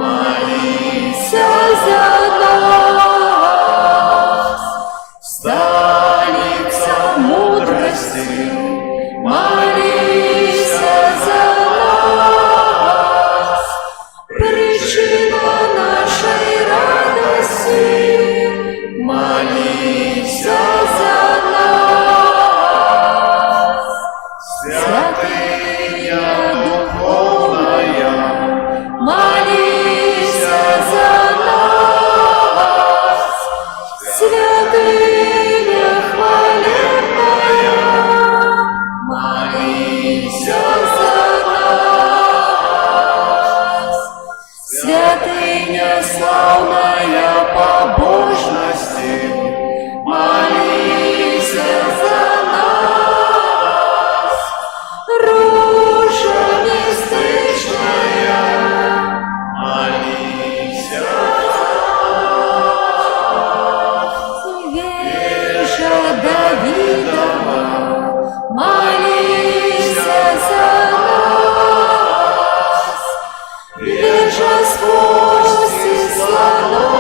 молися за нас. Столица мудрости, молися за нас. Причина нашей радости, молися за нас. Святыня духовная, молися за нас. Святыня хвалебная, молися за нас. Святыня славная побожности, молися за нас. Ружа мистичная, молися за нас. Вежа Давидова, молися за нас. Вежа с кости слонов,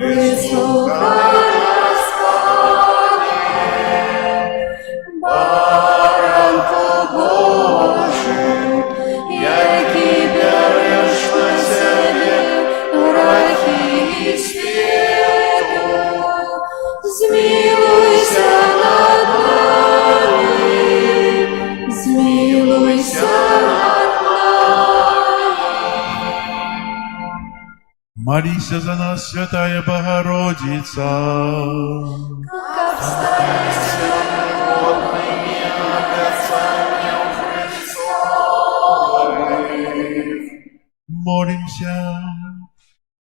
Вислухай нас, Пане, Баранку Божий, який береш на себе грехи світу, змилуйся над нами, змилуйся над нами. Молися за нас, Святая Богородица. Как встать Молимся.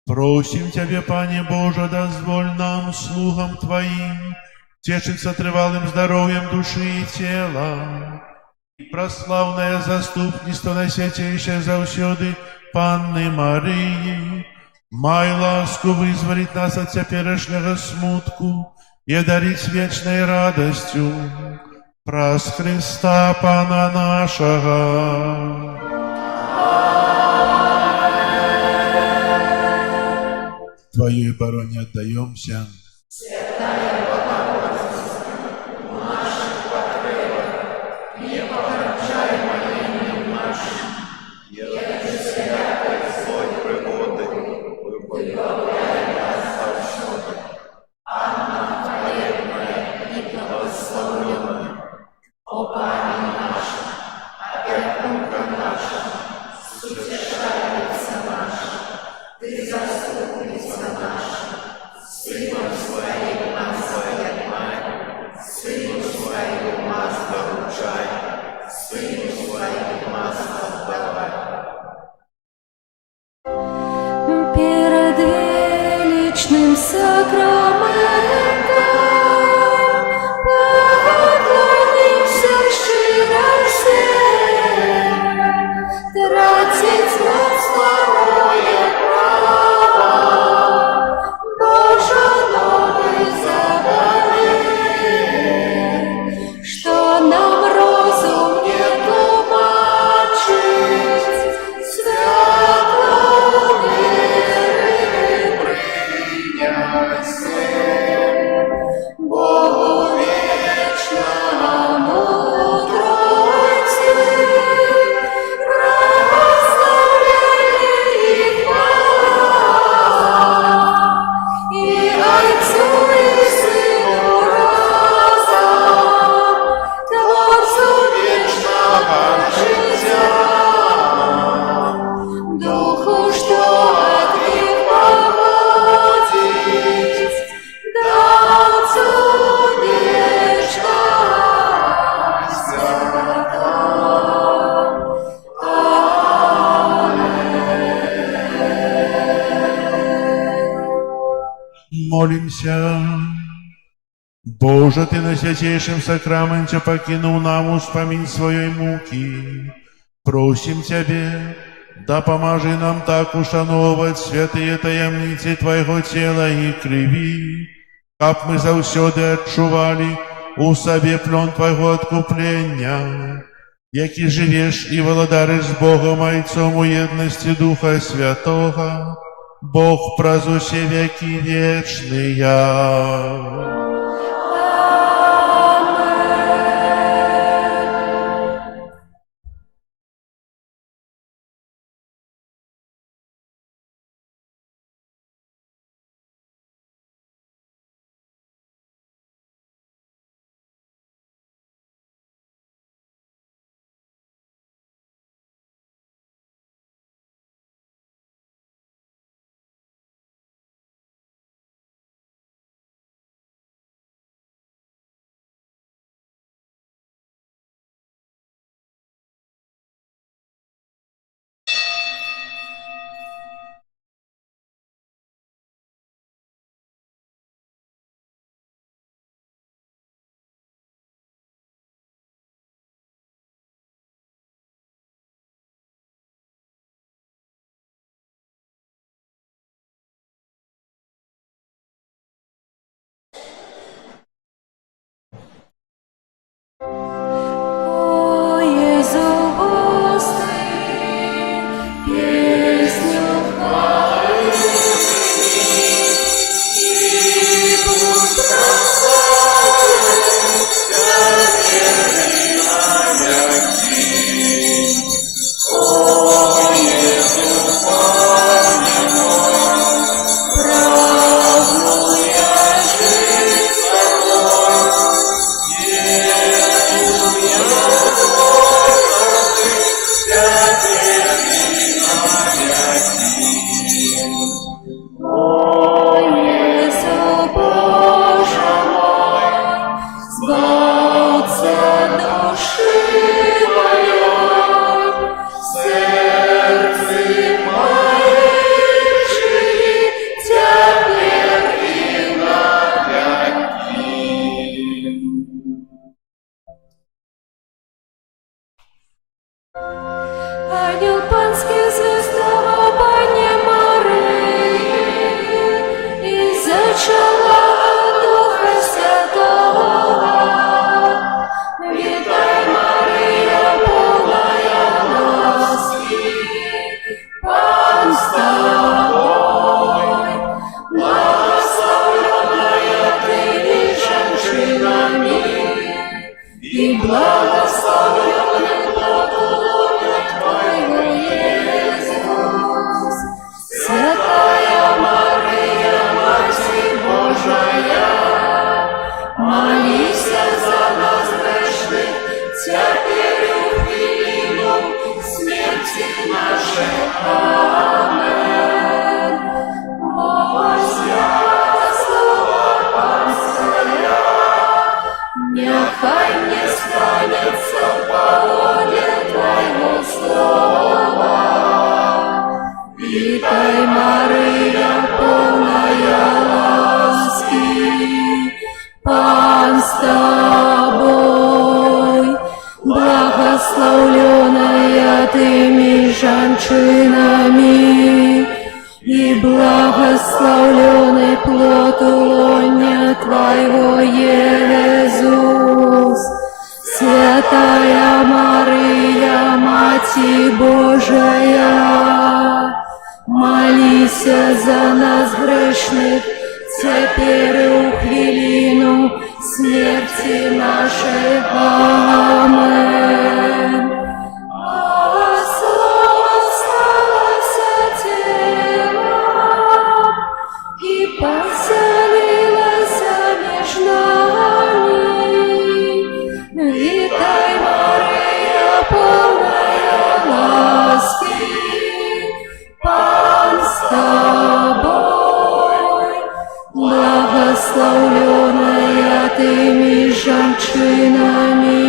Просим Тебя, Пане Боже, дозволь нам, слугам Твоим, тешиться тривалым здоровьем души и тела, и прославное заступництво Найсвятейшей завсёды Панны Марии, май ласку вызволить нас от теперешнего смутку и одарить вечной радостью. Прос Христа Пана нашего. Твоей обороне отдаемся. перед величным сакраментом поклонимся щиро все, тратить нам второе право, Боже новый заповедь, что нам розум не тлумачить, свято Богу вечному Тройце, прославление и хвала, и Отцу и Сыну разом, Творцу вечного життя, Духу, что от них походит, Отцу вечность Молимся. Боже, Ты на святейшем сакраменте покинул нам успомин своей муки. Просим Тебе, да поможи нам так ушановывать святые таємниці Твоего тела и крови, как мы завсёды отчували у себе плен Твоего откупления, який живеш и володариш с Богом Отцом у едности Духа Святого, Бог празусе веки вечные. начала Духа Святого. Вітай, Марія, повная ласки, Пан з тобой, благословенная ты меж женщинами, и благословенный плод лона Твоего, Иисус. Святая Мария, Матерь Божия, молись за нас грешных, теперь и в хвилину смерти нашей. Амен. Божья слава Панская, нехай не станется по воле Твоего слова. Вітай, Мария, полная ласки, Пан с тобой, благословленная ты меж женщинами, и благословленный плод лона Твоего, Иисус. Святая Мария, Матерь Божия, молись за нас грешных, теперь и в хвилину смерти нашей. Амен. А слово сталося телом и поселилось меж нами. Вітай, Мария, полная ласки, Пан с тобой, благословленная ты меж женщинами,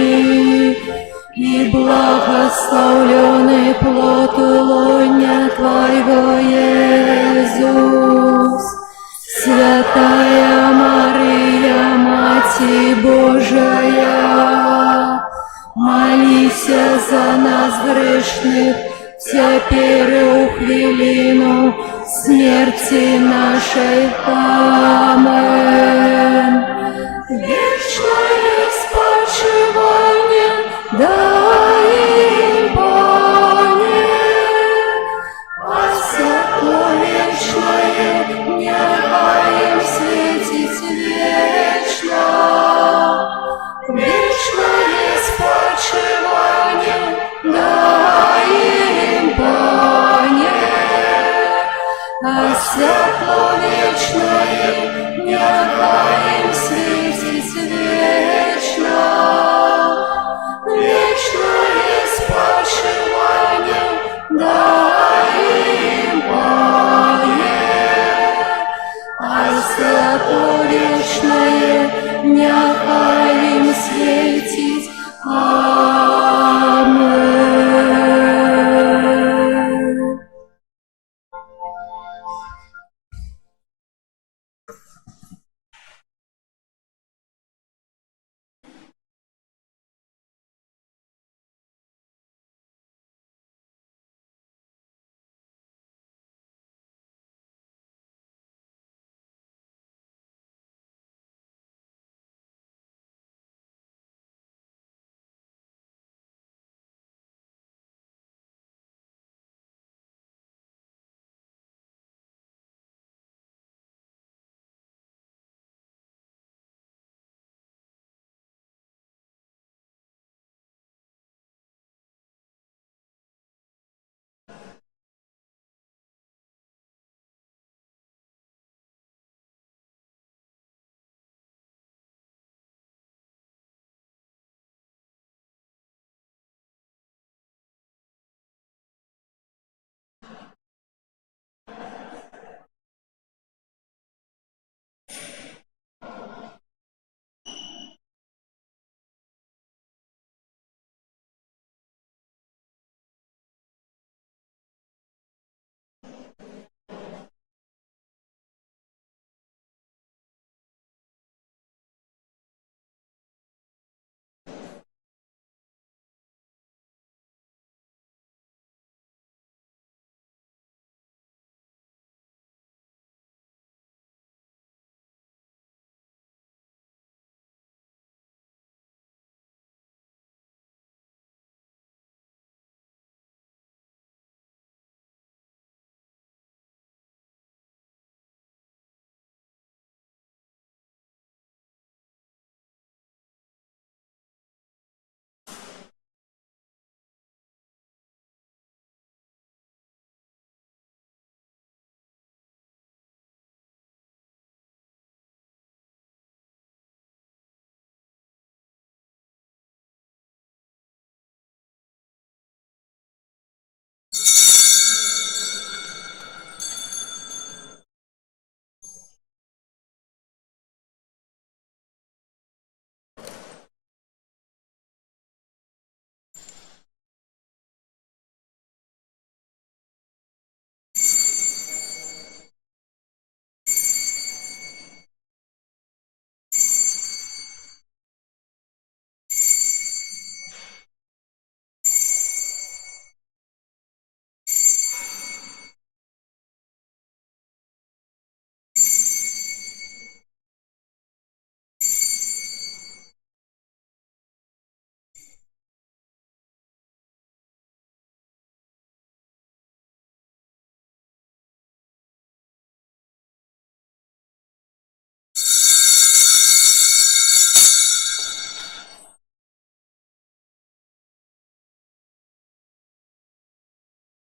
и благословленный плод лона Твоего, Иисус. Святая Мария, Матерь Божия, молись за нас грешных, теперь и в хвилину смерти нашей. Амен. Вечное спочивание дай им, Пане, а светло вечное нехай им светить вечно. Вечное спочивание дай им, Пане, а светло вечное нехай им светить вечно. Вечное спочивание дай им, Пане, а светло вечное нехай им светить. Амен.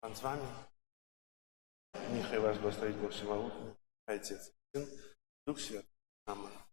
Pan z wami. Niechaj was błogosławi Bóg Wszechmogący, Ojciec, Syn, Duch Święty. Amen.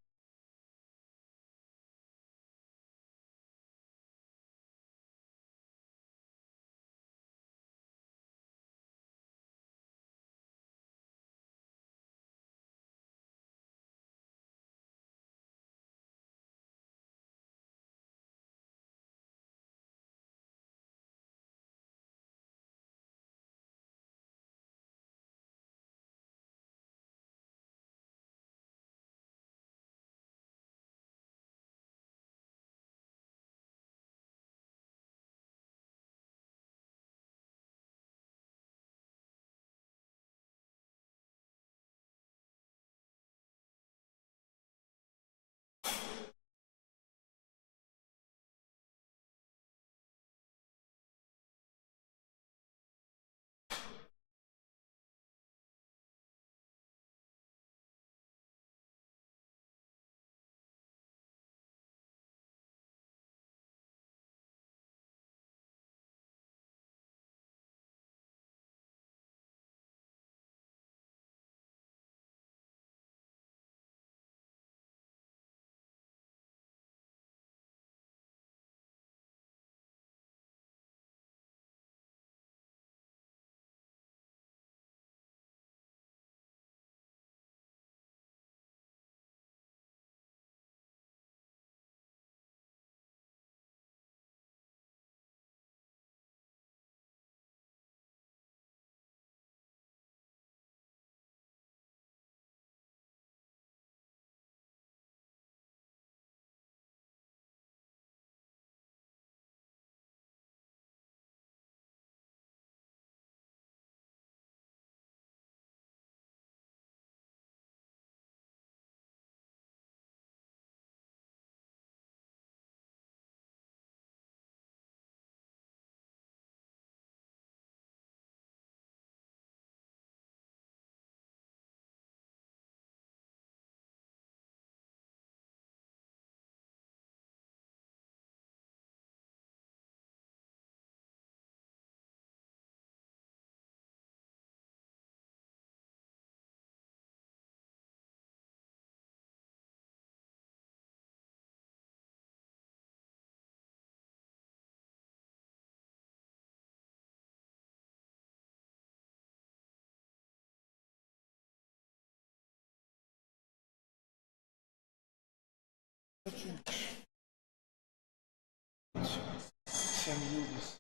Всем любит.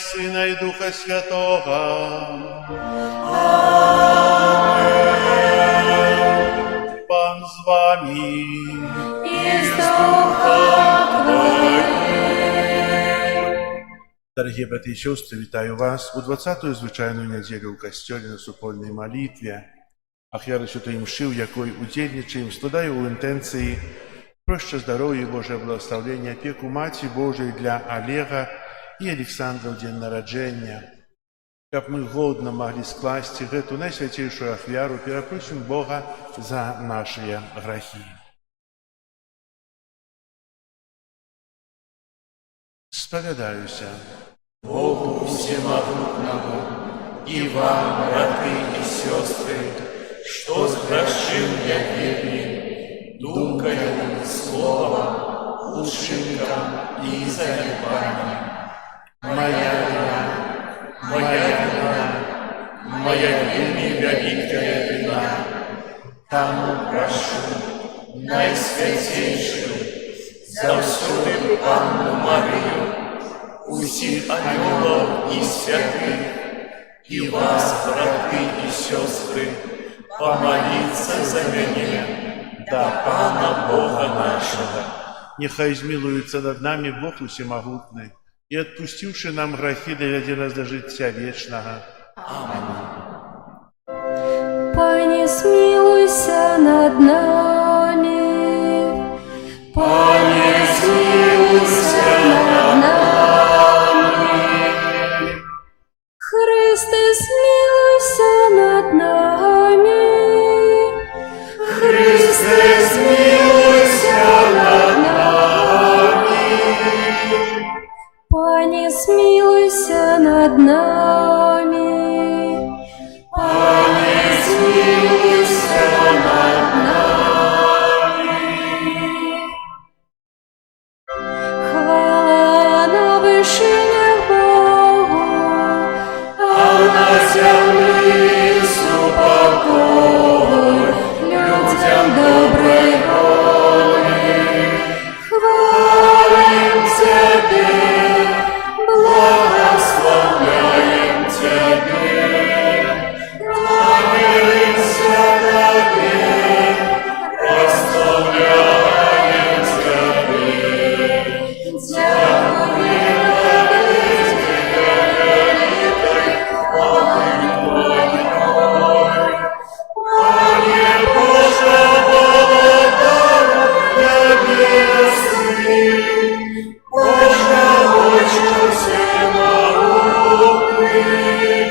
Сина і Духа Святого. Пан з вами. І з Духом Твоїм. Дорогие братья и сестры, витаю вас у 20-ю звичайну неділю у костьолі на супольній молитві. Ахвяри Святої Мши, в якої удільничаємо, складаю у інтенції проще здоров'я і Боже благословення, опеку Маті Божої для Олега і Олександра в день народження. Каб ми годно могли скласти эту найсвятейшую ахвяру, перепросим Бога за наши грехи. Споведаюся Богу всемогутному, и вам, братья и сестры, что сгрешил я вере, думкою, словом, ушинком и залипанием. Моя вина, моя вельми великая вина, тому прошу, найсвятейшую, завсюди Панну Марию, усіх ангелов и святых, и вас, братья и сестры, помолиться за меня, да Пана Бога нашего. Нехай змилуется над нами Бог Усемогутный, и, отпустивший нам грехи, доведи нас до життя вечного. Пані, смилуйся над нами. Пані, смилуйся над нами. Христе, смилуйся над нами. Христе, смилуйся над нами. Пані, смилуйся над нами. Пані, смилуйся над нами. Хвала на вишинях Богу, а на землі супокой людям доброї волі. Хвалим Тебе, благословляем Тебе, кланяемся Тебе, прославляем Тебе. Дякуем Тебе, великой хвалой Твоей. Пане Боже, володарю небесный, Боже, Отче всемогутный,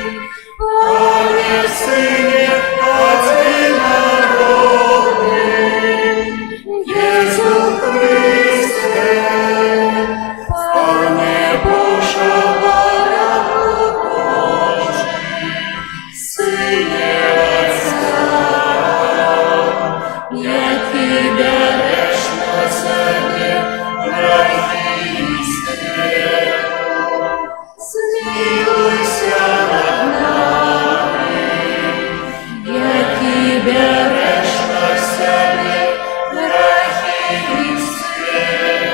Пане Сыне Одинородный, Иису Христе, Пане Боже, Баран Божий, Сыне Отца, який береш на себе грехи світу, змилуйся над нами, який береш на себе грехи світу,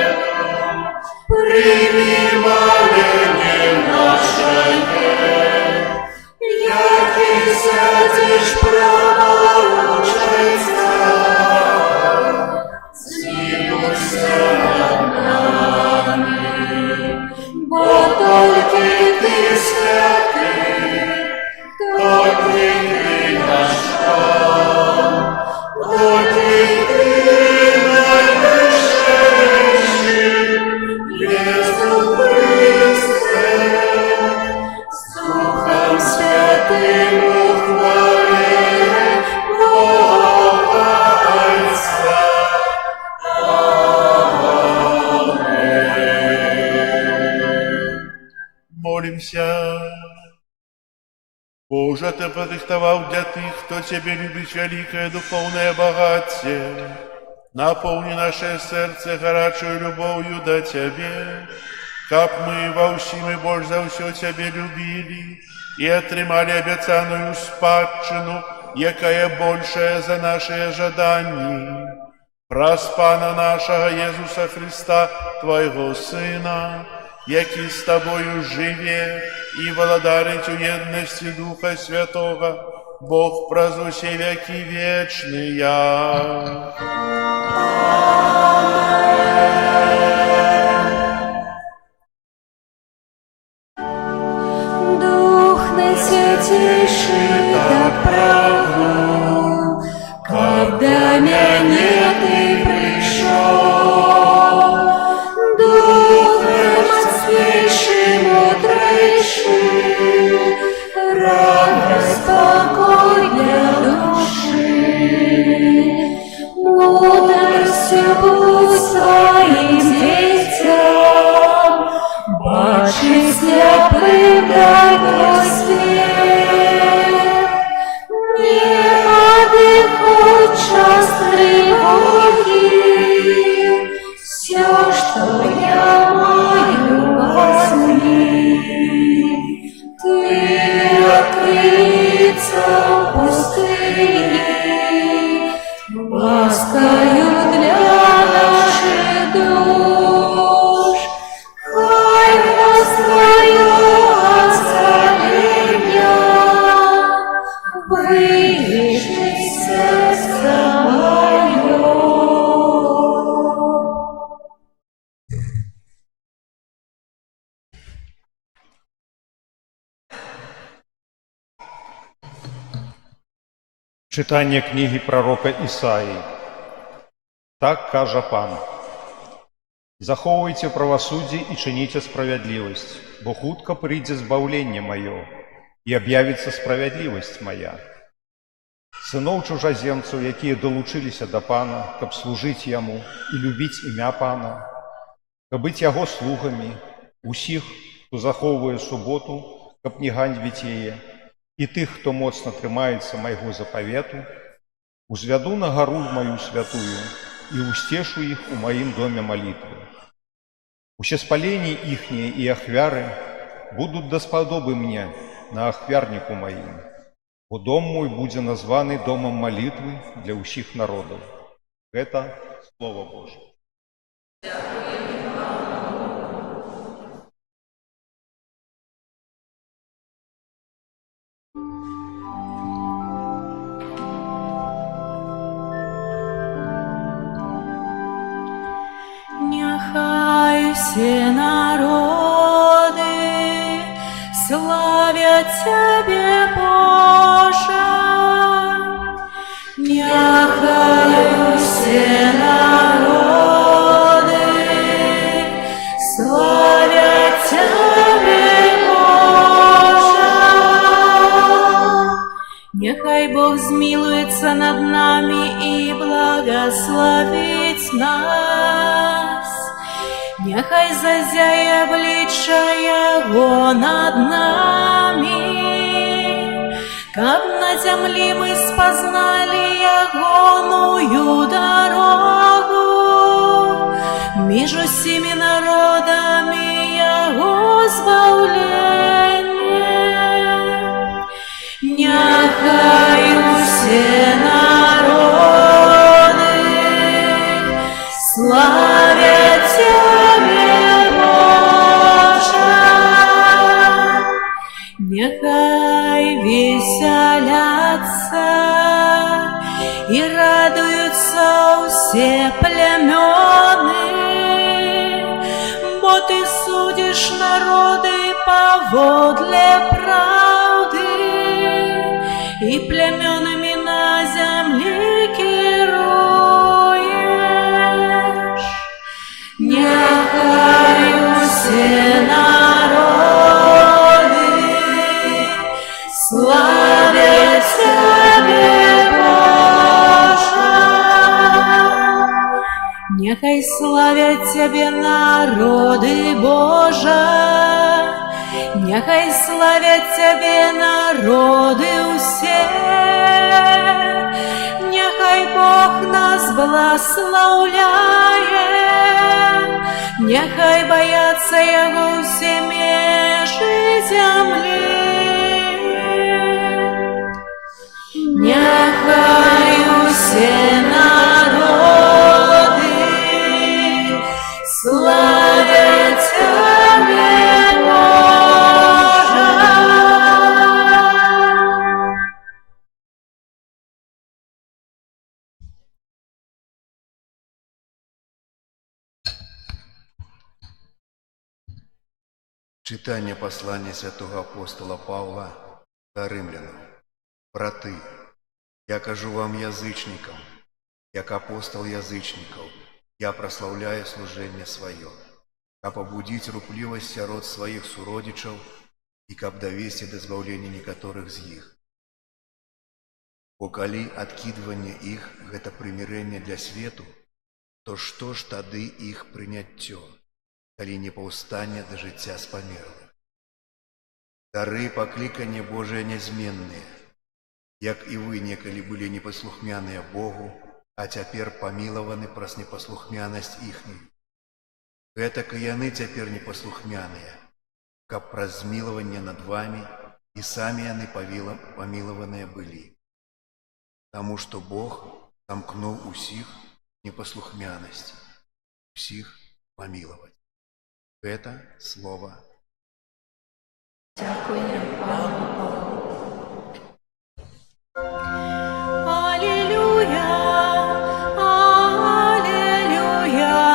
прийми моління наше, який сядеш праворуч Отця. Змилуйся над нами, бо тільки Ти святий, тільки Ти наш Пан, тільки Ти найвищий, Єсу Христе, з Духом Святим ухвали Бога Отця. Молимся. Боже, Ты продиктовал для тех, кто Тебе любит великое духовное богатие. Наполни наше сердце горячую любовью до Тебе, как мы во всем и больше за все Тебе любили и отримали обетованную спадщину, якая большая за наши ожидания. Праз Пана нашего Иисуса Христа, Твоего Сына, які з Тобою живе і владарить у єдності Духа Святого, Бог праз усі веки вечные. Дух найсвятейший так правил, когда меня ты пришел. Духом отсвечий, мудрейший, радость, покой для души. Мудростью будь своим детям, бачить слепым дорогой свет. Не отдыхай час тревоги, все, что я маю, возьми. Ты открыться в пустыне, ласкою для наших душ. Хай нас твое озарение вылежит сердце мое. Читання книги пророка Ісаї. Так каже Пан. Захоўвайце правасуддзе і чыніце справядлівасць, бо хутка прыйдзе збаўленне маё, і аб'явіцца справядлівасць мая. Сыноў чужаземцаў, якія далучыліся да Пана, каб служыць Яму і любіць імя Пана, каб быць Яго слугамі, усіх, хто захоўвае суботу, каб не ганьбіць яе, і тых, хто моцна трымаецца майго запавету, узвяду на гару маю святую і усцешу іх у маім доме малітвы. Усе спаленні іхнія і ахвяры будуць даспадобы мне на ахвярніку маім, бо дом мой будзе названы домам малітвы для ўсіх народаў. Гэта Слова Божие. Нехай все народы славят Тебе, Боже. Нехай все народы славят Тебе, Боже. Нехай Бог змилуется над нами и благословит нас. Нехай зазяє обличчя Його над нами, каб на землі ми спознали Ягоную дорогу, між усіми народами Його збавлення. Нехай усі народи славять Тебе, Боже. Нехай веселятся и радуются все племены, бо Ты судишь народы поводле правды и племенами на земле керуешь. Нехай все народы славят Тебе, Боже. Нехай славят Тебе народы, Боже. Нехай славят Тебе народы усе. Нехай Бог нас благословляє. Нехай бояться Його всі межі землі. Нехай усі народи славять Тебе, Читання послання святого апостола Павла до римлянам. Брати, я кажу вам язичникам, як апостол язичников, я прославляю служение свое, как побудить рупливость сирот своих суродичев и как довести до избавления некоторых из них. Бо коли откидывание их – это примирение для свету, то что ж тады их приняттё, коли не повстання до життя з померлих? Дары покликання Божие незменные, як и вы неколи были непослухмяные Богу, а теперь помилованы прос непослухмяность ихнюю. Этак и яны теперь непослухмяные, как праз змилование над вами, и сами яны помилованные были. Тому что Бог замкнул усих непослухмяность, всех помиловать. Это слово. Аллилуйя, аллилуйя, аллилуйя.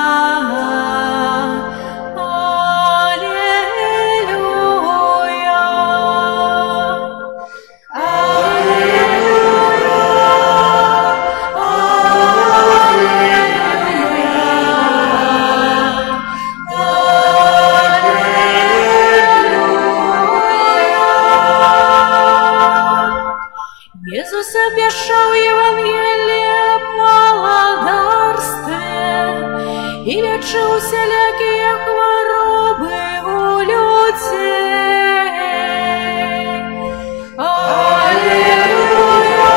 Иисус обещал Евангелие благодарстве и лечил всякие хворобы у людей. Аллилуйя, аллилуйя,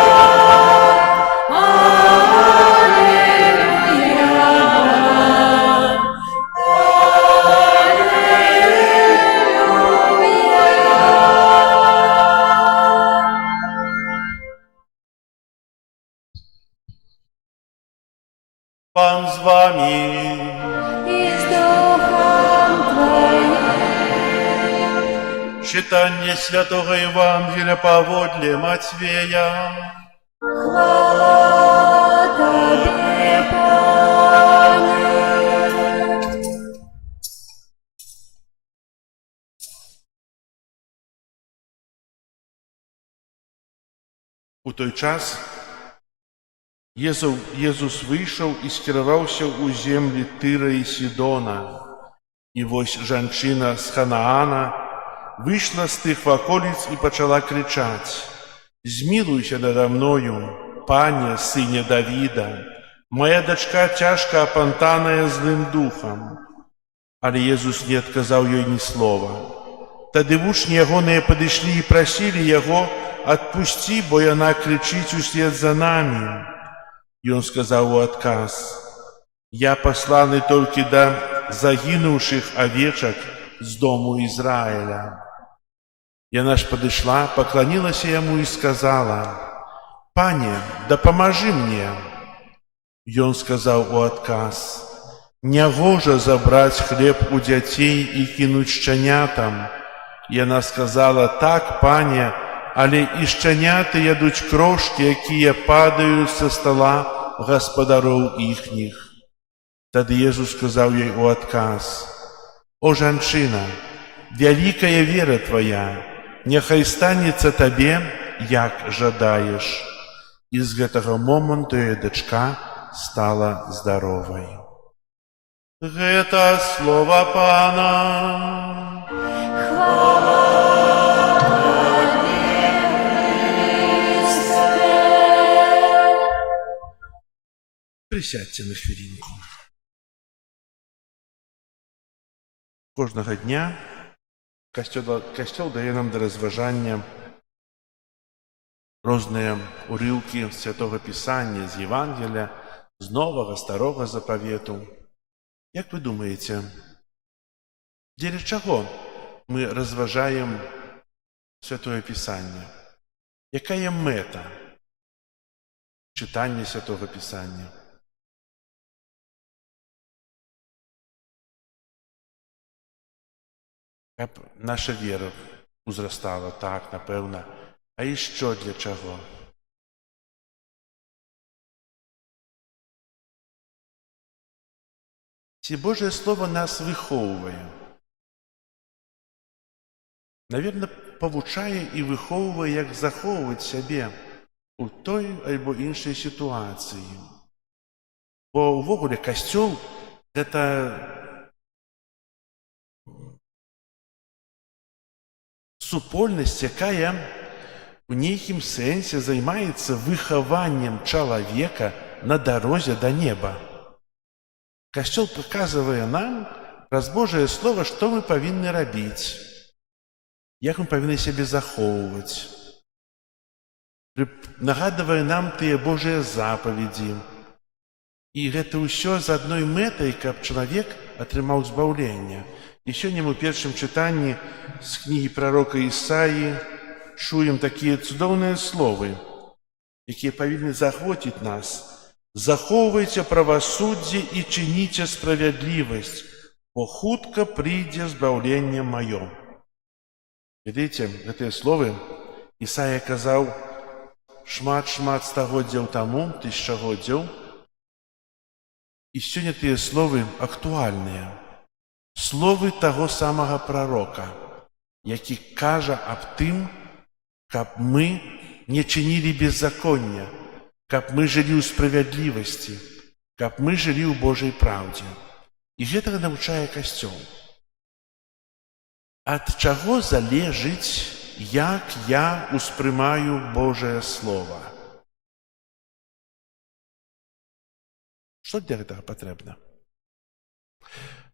Пан з вами. и с Духом Твоим. Читання Святого Євангелія поводле Матвея. Хвала Тебе, Пане. У той час Єзус вийшов і скіраваўся ў землі Тыра і Сідона. І вось жанчына з Ханаана выйшла з тых ваколіц і пачала крычаць: «Змілуйся надо мною, Пане, сыне Давіда, моя дачка цяжка апантаная злым духам». Але Езус не адказаў ёй ні слова. Тады вучні ягоныя падышлі і прасілі яго: «Адпусці, бо яна крычыць услед за намі». И он сказал у отказ: «Я посланы только до загинувших овечек с дому Израиля». Яна ж подошла, поклонилась ему и сказала: «Пане, да поможи мне». И он сказал у отказ: «Негоже забрать хлеб у детей и кинуть щенятам». И она сказала: «Так, пане, але і щеняти ядуть крошки, які падають со стола господарів їхніх». Тады Єзус сказав їй у отказ: «О, жанчина, великая вера твоя, нехай станеться тебе, як жадаєш». І з гэтага моманту її дочка стала здоровой. Гэта слово Пана. Присядьте на хвилинку. Кожного дня Костел дає нам до розважання різні уривки Святого Писання, з Євангелія, з Нового, Старого Заповіту. Як ви думаєте, для чого ми розважаємо Святое Писання? Яка є мета читання Святого Писання? Каб наша віра узрастала, так, напевно. А і що для чого? Ці Божє Слово нас виховує. наверное, павучае і выхоўвае, як захоўваць сябе у той альбо іншай сітуацыі. Бо ўвогуле касцёл – гэта супольнасць, якая у нейкім сэнсе займаецца выхаваннем чалавека на дарозе да неба. Касцёл паказвае нам праз Божае Слова, што мы павінны рабіць, як мы павінны сябе захоўваць. Нагадвае нам тыя Божыя запаведзі. І гэта ўсё з адной мэтай, каб чалавек атрымаў збаўленне. І сёння мы ў першым чытанні з кнігі прарока Ісаі чуем такія цудоўныя словы, якія павінны заахвоціць нас. «Захоўвайце правасуддзе і чыніце справядлівасць, бо хутка прыйдзе збаўленне маё». Ведаеце, гэтыя словы Ісая казаў шмат-шмат стагоддзяў таму, тысячагоддзяў. І сёння тыя словы актуальныя. Словы таго самага прарока, які кажа аб тым, каб мы не чынілі беззаконня, каб мы жылі ў справядлівасці, каб мы жылі ў Божай праўдзе. І гэтага навучае Касцёл. Ад чаго залежыць, як я ўспрымаю Божае Слова? Што для гэтага патрэбна?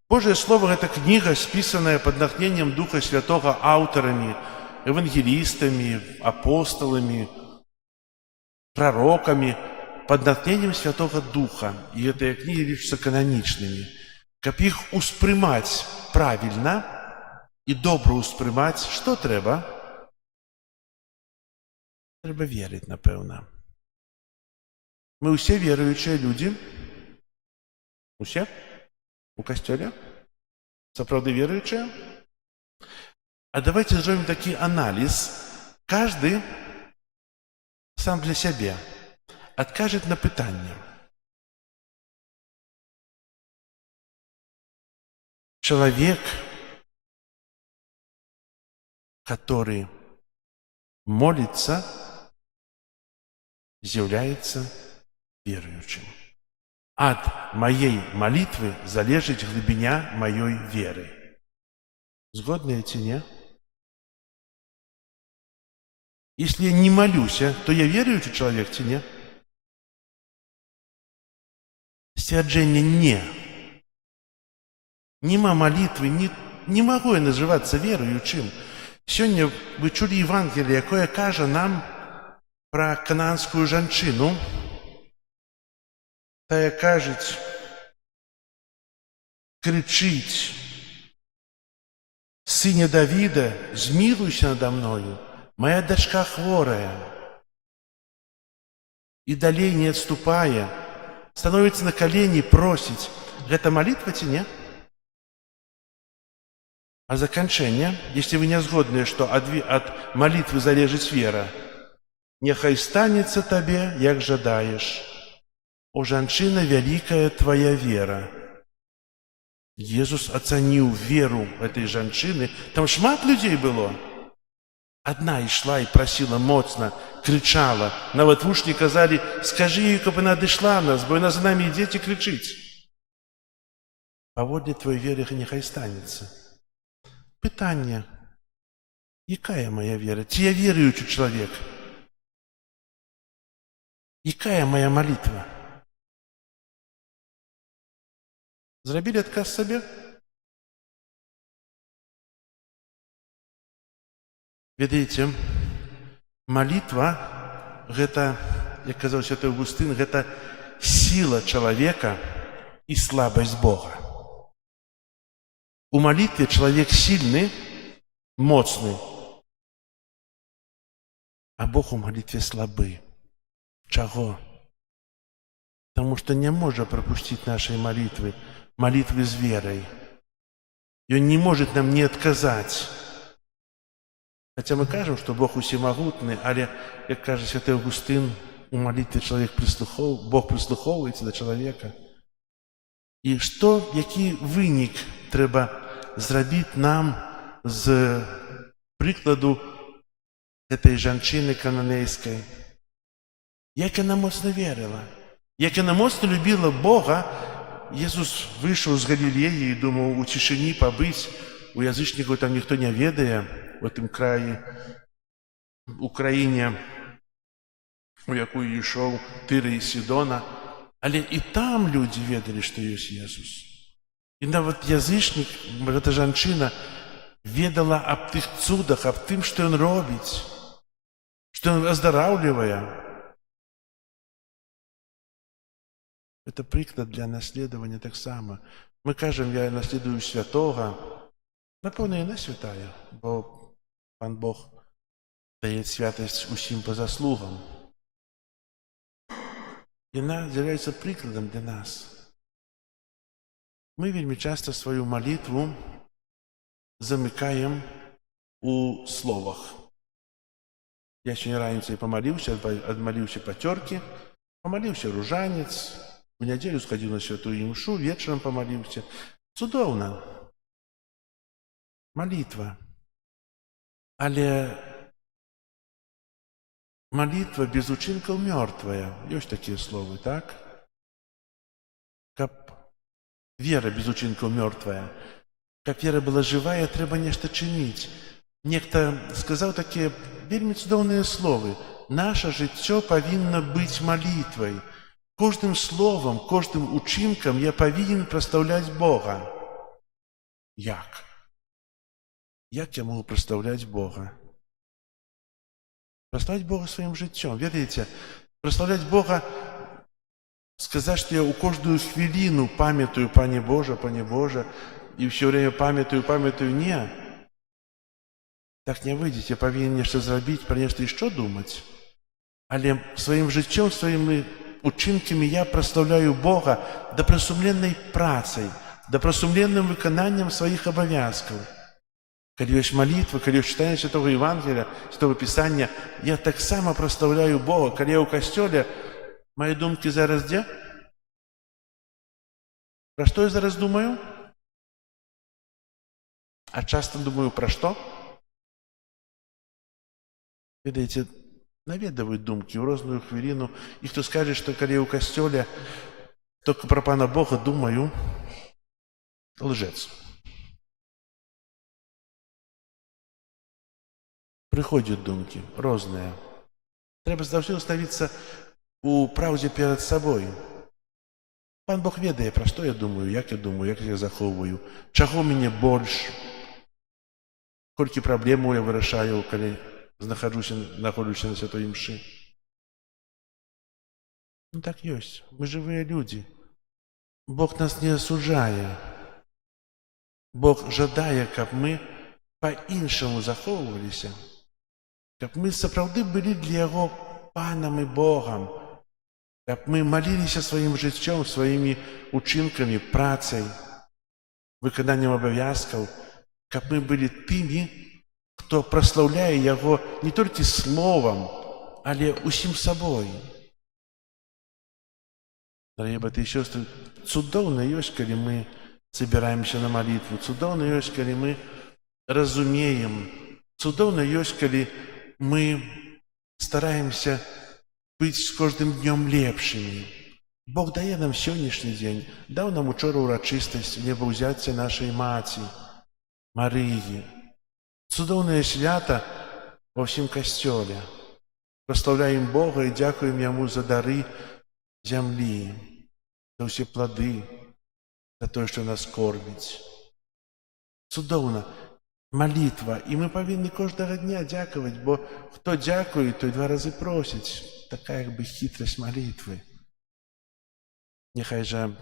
Божае Слова – гэта кніга, спісаная пад натхненнем Духа Святога аўтарамі, евангелістамі, апосталамі, пророкамі, пад натхненнем Святога Духа. І гэтыя кнігі лічацца кананічнымі. Каб іх успрымаць правільна і добра успрымаць, што трэба? Трэба верыць, напэўна. Мы ўсе веруючыя людзі. Усе? У касцёле? Сапраўды веруючыя? А давайте зробім такі аналіз. Кажды сам для сябе адкажет на пытанне. Человек, который молится, з'яўляецца веруючым. Ад моей молитвы залежыць глыбіня маёй веры. Згодныя ці не? Если я не молюсь, то я верующий человек ці не? Сцвярджэнне не. Нема молитвы, не могу я называться веруючым. Сёння вы чулі Евангелие, якое кажа нам про канаанскую жанчыну. Тая кажуць, крычыць: «Сыне Давіда, змілуйся надо мною, моя дачка хворая». І далей не адступае, становіцца на калені, просіць. Гэта молитва ці не? А заканчэнне, если вы не згодныя, што ад молитвы залежыць вера: «Няхай станецца табе, як жадаеш. О, жанчына, вялікая твоя вера». Иисус оценил веру этой жанчыны. Там шмат людей было. Одна ішла и просила моцна, кричала. Нават вушні казали: «Скажи ей, каб она дышла нас, бо она за нами ідзе і кричыць». Паводле твоей веры няхай станецца. Пытанне: якая моя вера? Ці я веруючы чалавек? Якая моя молитва? Зрабілі адказ сабе? Ведаеце, молитва – гэта, як казаў святой Аўгустын, гэта сила чалавека і слабасць Бога. У молитве чалавек сильны, моцны, а Бог у молитве слабы. Чаго? Потому что не можа пропустить нашей молитвы с верой. И Он не может нам не отказать. Хотя мы кажем, что Бог усемогутный, але, как кажет святой Аўгустын, у молитвы Бог прислуховується до человека. И який вынік трэба зрабіць нам з прыкладу гэтай жанчыны кананейскай. Як яна моцна верыла, як яна моцна любіла Бога. Jesús выйшаў з Галілеі і думаў у цішыні пабыць, у язычнікаў там ніхто не ведае, у тым краі, у краіне, у якую ішоў Тыры і Сідона, але і там людзі ведалі, што ёсць Jesús. І нават язычнік, гэта жанчына, ведала аб тых цудах, аб тым, што ён робіць, што ён аздараўлівае. Это приклад для наследования так само. Мы кажем, я наследую святого. Напевно, і не святая, бо Пан Бог дає святость усім по заслугам. І вона з'являється прикладом для нас. Мы вельми часто свою молитву замыкаем у словах. Я сегодня раніцай помолился, отмолился по терке, помолился ружанец, в неделю сходил на святую имшу, вечером помолился. Цудовно. Молитва. Але молитва без учинков мертвая. Есть такие слова, так? Как вера без учинков мертвая. Как вера была живая, треба нечто чинить. Некто сказал такие вельми цудовные слова. Наше життя повинно быть молитвой. Кожным словом, кожным учинком я повинен прославлять Бога. Як? Як я могу прославлять Бога? Прославлять Бога своим життям. Видите, прославлять Бога, сказать, что я у каждую хвилину памятую Пане Боже, и все время памятую, не. Так не выйдет, я повинен нечто зробить, про нечто еще думать. Але своим життям, своими учинками я прославляю Бога добросумленной працей, добросумленным виконанням своих обов'язків. Коли есть молитва, коли есть читание Святого Евангелия, Святого Писания, я так само прославляю Бога. Коли я у костёле, мои думки зараз где? Про что я зараз думаю? А часто думаю про что? Видите, наведывают думки в разную хвилину. И кто скажет, что коли я у костёле, только про Пана Бога думаю, лжец. Приходят думки, розные. Треба завжди оставиться у правді перед собою. Пан Бог ведає, про що я думаю, як я заховую, чого мені більше, скільки проблем я вирішаю, коли знаходжуся на святої мші. Ну так есть, мы живые люди. Бог нас не осуждає. Бог жадає, щоб ми по-іншому заховувалися, щоб ми справді були для Його Паном і Богом, щоб ми молилися своїм життям, своїми учинками, працею, виконанням обов'язків, щоб ми були тими, хто прославляє Його не тільки словом, але усім собою. Дорогі брати і сестри, цудовно є, коли ми збираємося на молитву, цудовно є, коли ми разумеем. Цудовно есть, коли мы стараемся быть с каждым днем лепшими. Бог дає нам сьогоднішній день, дав нам учора урочистость небовзяття нашої Маті, Марії. Цудовне свято во всім костьолі. Прославляємо Бога і дякуємо Йому за дари землі, за всі плоди, за те, що нас кормить. Цудовно. Молитва. І ми повинні кожного дня дякувати, бо хто дякує, той 2 рази просить. Така якби хитрость молитви. Нехай же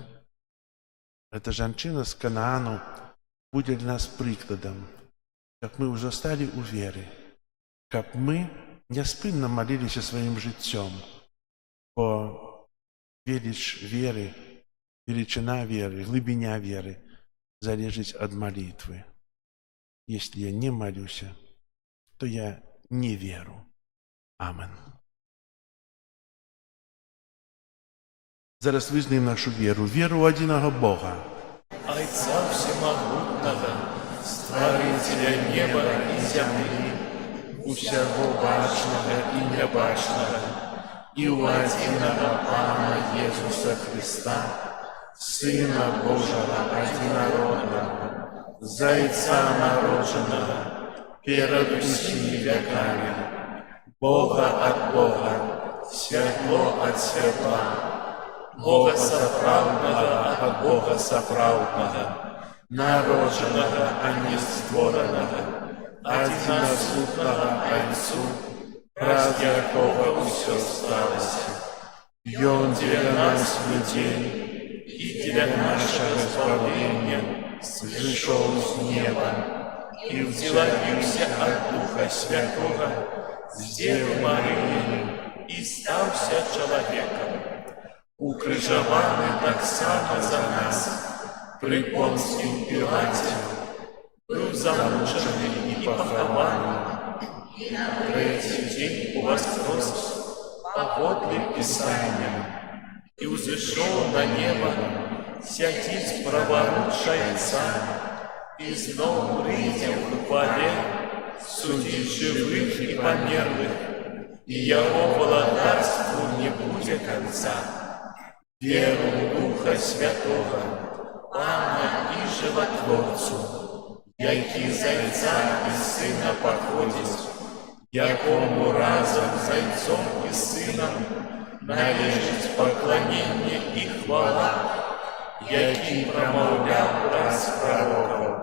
эта женщина з Канаану буде для нас прикладом, щоб ми вже стали у вірі, щоб ми неспинно молилися своїм життям, бо велич віри, величина віри, глибина віри залежить від молитви. Если я не молюсь, то я не верю. Амен. Зараз визнаємо нашу віру. Віру в одного Бога. Отця Всемогутного, Створителя неба и земли, усяго бачнага и нябачнага, и у адзінага Пана Езуса Христа, Сына Божага адзінароднага, Зайца народжанага, перад усімі векамі, Бога от Бога, святло от святла, Бога сапраўднага от Бога сапраўднага, народжанага, а не створанага, адзінасутнага Отцу, праз якога ўсё сталася. Ён для нас людей и для нашего збавлення зышоў з неба и вцелавіўся от Духа Святого з Девы Марыі и стаўся чалавекам. Укрыжаваны таксама за нас при Понскім Пілаце, быў замучаны и пахаваны, и на третий день уваскрос паводле Писания, и узышоў на небо, сядзіць праворуч Отца, и зноў прыйдзе ў хвале, судзіць жывых и памерлых, и Яго владарству не будзе конца. Веру в Духа Святого, Пана и Животворцу, які з Отца і Сина походить, якому разом з Отцом і Сином належить поклонение и хвала, який промовляв праз пророков.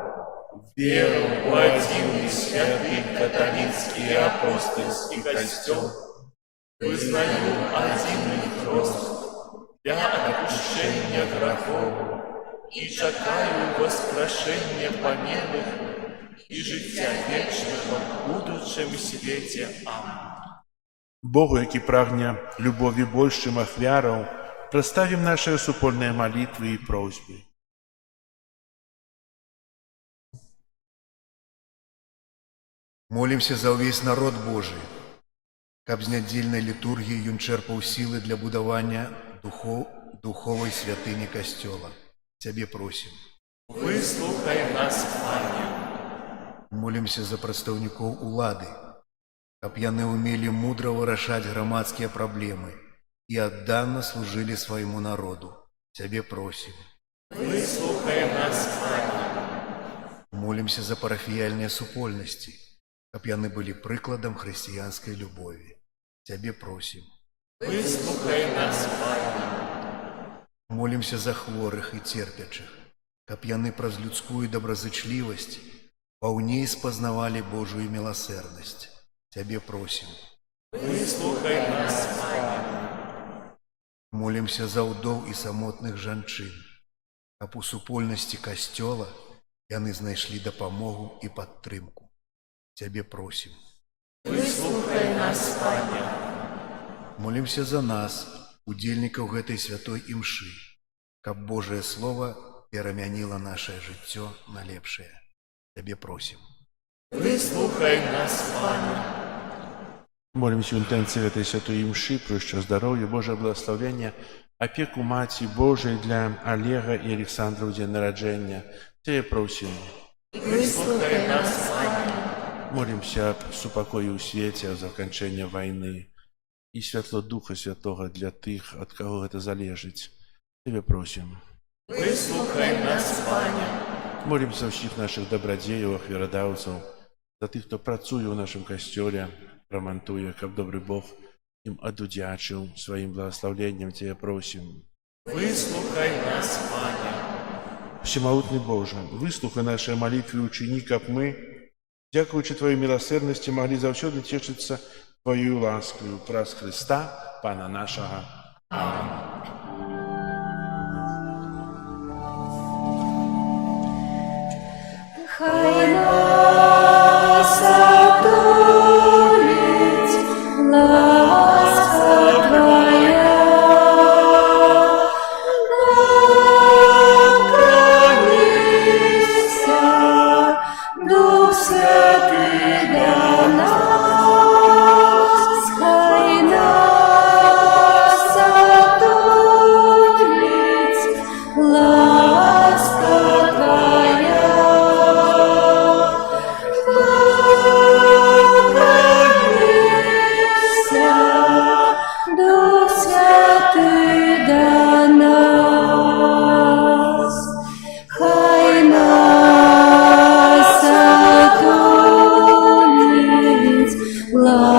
Веру в один и святый католицкий и апостольский костел, вызнаю один хрост для отпущения грехов и чекаю воскрешения померлых и життя вечного в будущем свете. Аминь. Богу, які прагне любові больш, чым ахвяраў, прадставім нашыя супольныя малітвы і просьбы. Молимся за ўвесь народ Божий, каб з нядзельнай літургіі ён чэрпаў сілы для будавання духовай святыні Касцёла. Цябе просім. Выслухай нас, Пане. Молимся за прадстаўнікоў улады, каб яны ўмелі мудра вырашаць грамадскія праблемы і аддана служылі свайму народу. Цябе просім. Выслухай нас, Пане. Молимся за парафіяльныя супольнасці, каб яны былі прыкладам хрысціянскай любові. Цябе просім. Выслухай нас, Пане. Молимся за хворых і церпячых, каб яны праз людскую добразычлівасць паўней спазнавалі Божую міласэрнасць. Цябе просім. Выслухай нас, Пане. Молимся за ўдоў і самотных жанчын, каб у супольнасці Касцёла яны знайшлі дапамогу і падтрымку. Цябе просім. Выслухай нас, Пане. Молимся за нас, удзельнікаў гэтай святой імшы, каб Божае Слово перамяніла нашае жыццё на лепшае. Цябе просім. Выслухай нас, Пане. Молимся в інтенції этой святой імши, про що здоров'я, Божие благословення, опеку Маті Божої для Олега і Олександра у день народження. Тебе просим. Выслухай нас, Пане. Молимся об супокої у світі, о закінченні війни і світло Духа Святого для тих, від кого це залежить. Тебе просим. Выслухай нас, Пане. Молимся всіх наших добродеїв, ахвярадавців, за тих, хто працює у нашому костьолі, ремонтує, каб добрий Бог їм одудячив своїм благословенням. Тебе просим. Выслухай нас, Пане. Всемогутний Боже, выслухай наши молитвы и учини, как мы, дякуючи Твоей милосердности, могли завсёды тешиться Твоею ласкою, праз Христа, Пана нашего. Аминь. Хай нас обдурить ласка Твоя, наклонися, Дух Святый до нас, хай нас обдурить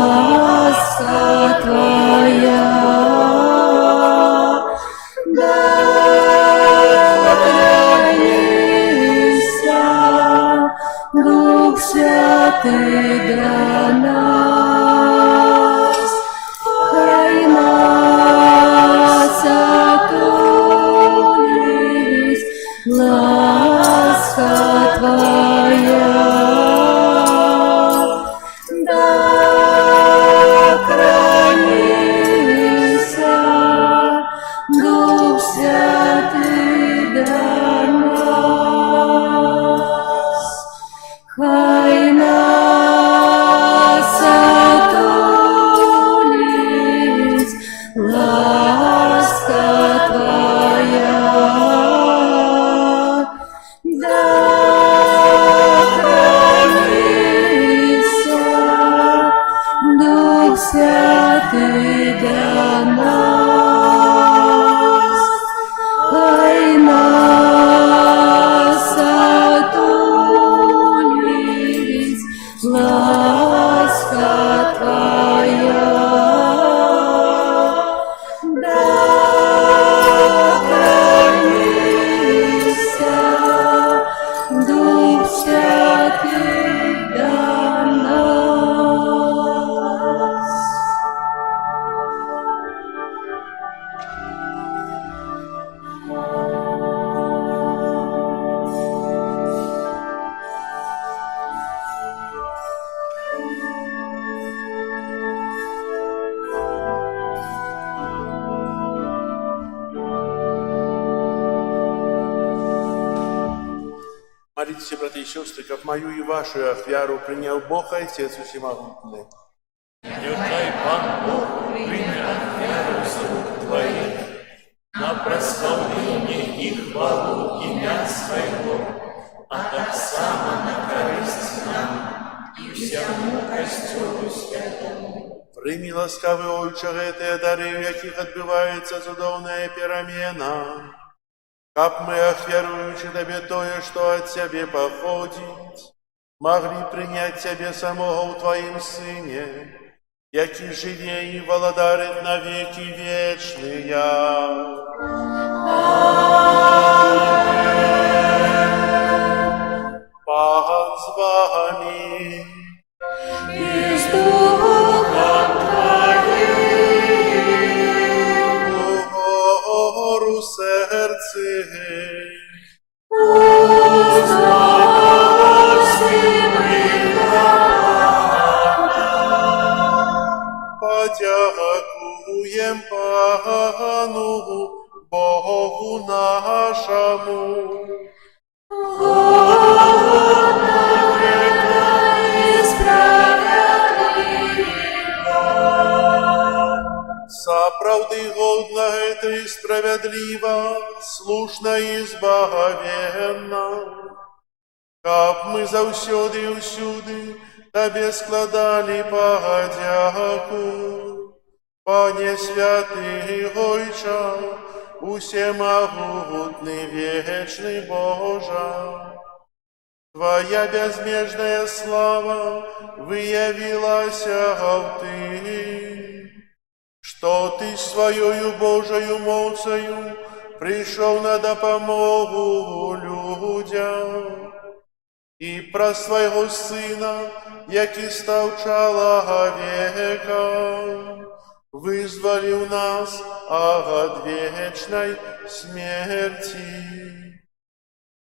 ласка Твоя. Дух Святый для нас, хай нас отулись, ласка Твоя, да хранится Дух Святый для нас. Хай нас отулись, ласка Твоя, да хранится Дух Святый для нас. Хай нас отулись, ласка Твоя, да хранится Дух Святый для нас. Молитесь, братья и сестры, как мою и вашу ахвяру принял Бог Отец Всемогутный. Нехай Пан Бог прийме ахвяру з рук Твоих на прославление и хвалу имя Своего, а так само на користь нам и всему костелу святому. Прими, ласкавый Отче, эти дары, в яких отбывается чудовная перемена. Как мы, ахвяруючи Тебе тое, что от Тебе походит, могли принять Тебе самого в Твоим Сыне, який живе и володарит на веки вечные. Пан с вами. И с Духом Твоим, Гору серце, подякуем Пану Богу нашему. Заправды годно это и справедливо, слушно и избавенно. Как мы заусюды и усюды Тебе складали подяку, Пане святый Ойча, усемогутный вечный Божа. Твоя безмежная слава выявилась в Ты, что Ты своею Божию мocою пришел на допомогу людям, и про Своего Сына, який став человеком, вызволил нас от вечной смерти.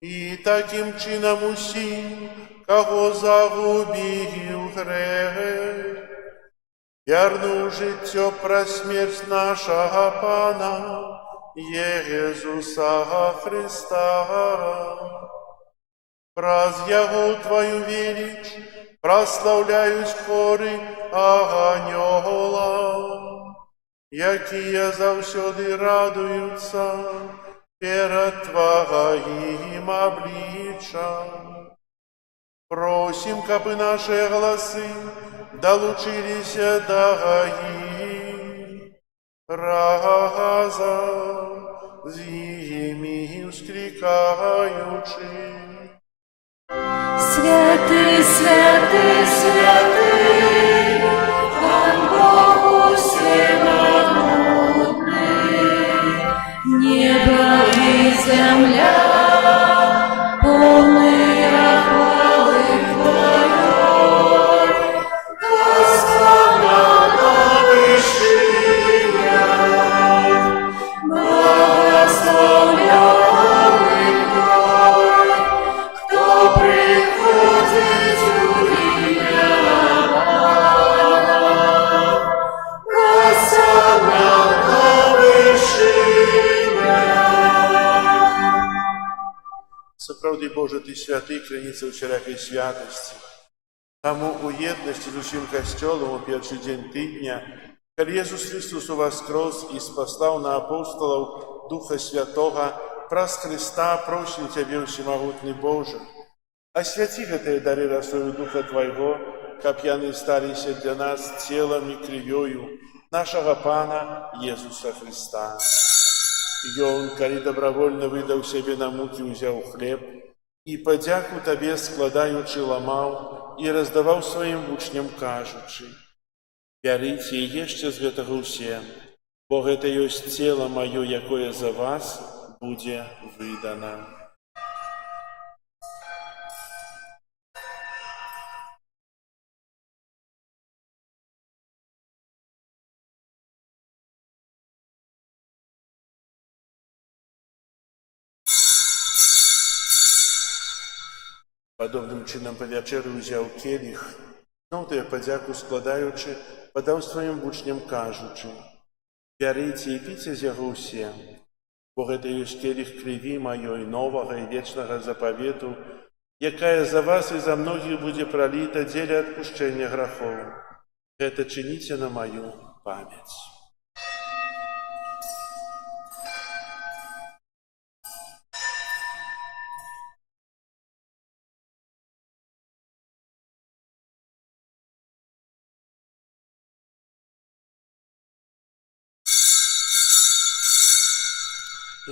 И таким чином усим, кого загубил грех, верну життя про смерть нашего Пана Иисуса Христа. Праз Его Твою велич прославляюсь хоры анёла, якие завсёды радуются перед Твоим обличьем. Просим, кабы наши голосы долучились до их разом с ими вскликаючи. Святый, святый, святый, Боже, Ты святый, краніца усялякай святости. Таму у єдності з усім Костьолом у перший день тижня, коли Єсус Христос воскрес і спаслав на апостолів Духа Святого, праз Христа просим Тебе, всемогутний Боже, освяти гэтыя дары росою Духа Твоего, каб яны сталіся для нас целом і кров'ю нашего Пана Єсуса Христа. Ён, коли добровольно выдаў себе на муки, узял хлеб, и подяку Тебе складаючи ламаў, і раздаваў сваім вучням, кажучы: «Бярыце і ешце з гэтага ўсе, бо гэта ёсць цела маё, якое за вас будзе выдана». Падобным чынам па вячэры ўзяў келіх, зноў тыя падзяку складаючы, падаў сваім вучням, кажучы: «Бярыце і піце з яго ўсе, бо гэта ёсць келіх крыві маёй новага і вечнага запавету, якая за вас і за многіх будзе праліта дзеля адпушчэння грахоў. Гэта чыніце на маю памяць».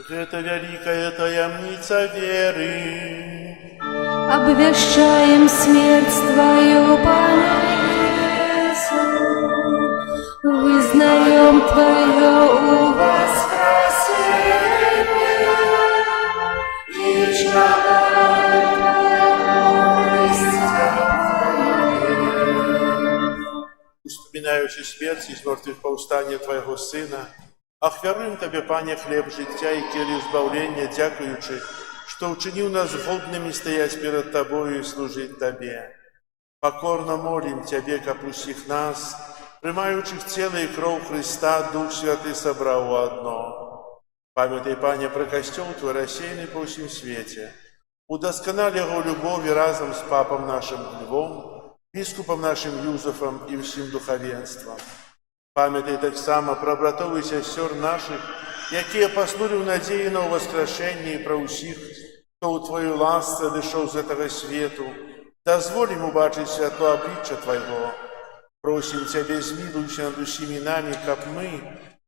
Гэта вялікая таямніца веры. Обвящаем смерть Твою, Пане Иису, вызнаем Твое воскресение и чаем Твою. Успоминаючи смерть и мертвых повстання Твоего Сына, ахвяруем Тебе, Пане, хлеб життя и келих збавлення, дякуючи, что учинил нас годными стоять перед Тобою и служить Тебе. Покорно молим Тебе, как усіх нас, приймаючих тело и кровь Христа, Дух Святый собрал в одно. Памятай, Пане, про костел Твой рассеянный по всем свете. Удосконали его любови разом с Папом нашим Львом, Біскупом нашим Юзефом и всем духовенством. Памятай так само про братов и сестер наших, якія паснули в надеї на воскрешение, и про усіх, хто у Твою ласце дышаў з этого свету, дозволим убачить святло обличчя Твоего. Просим Тебе, змилуйся над усіми нами, каб мы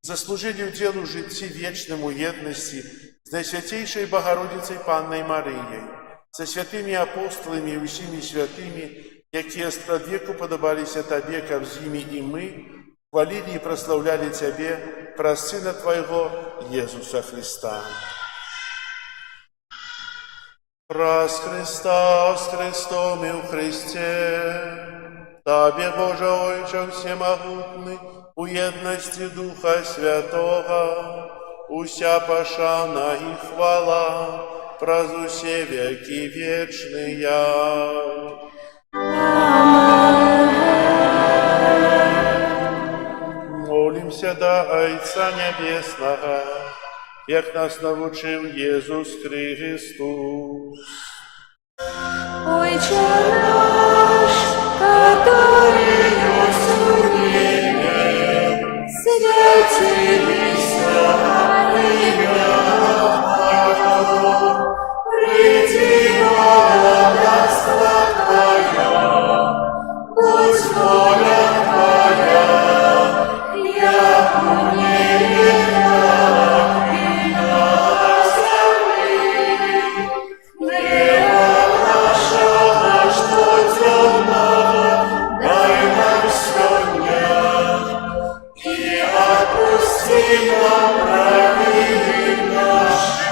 заслужили уделу житті вечному єдності з Найсвятейшей Богородицей Панной Марией, со святыми апостолами и усіми святыми, якія спрадвеку подобалися Тебе, каб з ними и мы хвалили и прославляли Тебе праз Сына Твоего Иисуса Христа. Праз Христа, с Христом и у Христе, Тебе, Боже Отче всемогутный, у едности Духа Святого, уся пошана и хвала, праз усе веки вечные. Молимся до Отца Небесного, як нас научил Иисус Христос. Отче наш, который есть в небе, святися имя Твое, приди царство Твое, будь воля Твоя, як у небе, так и на земле. Хлеба нашего, что темного, дай нам сегодня, и отпусти нам провины наши,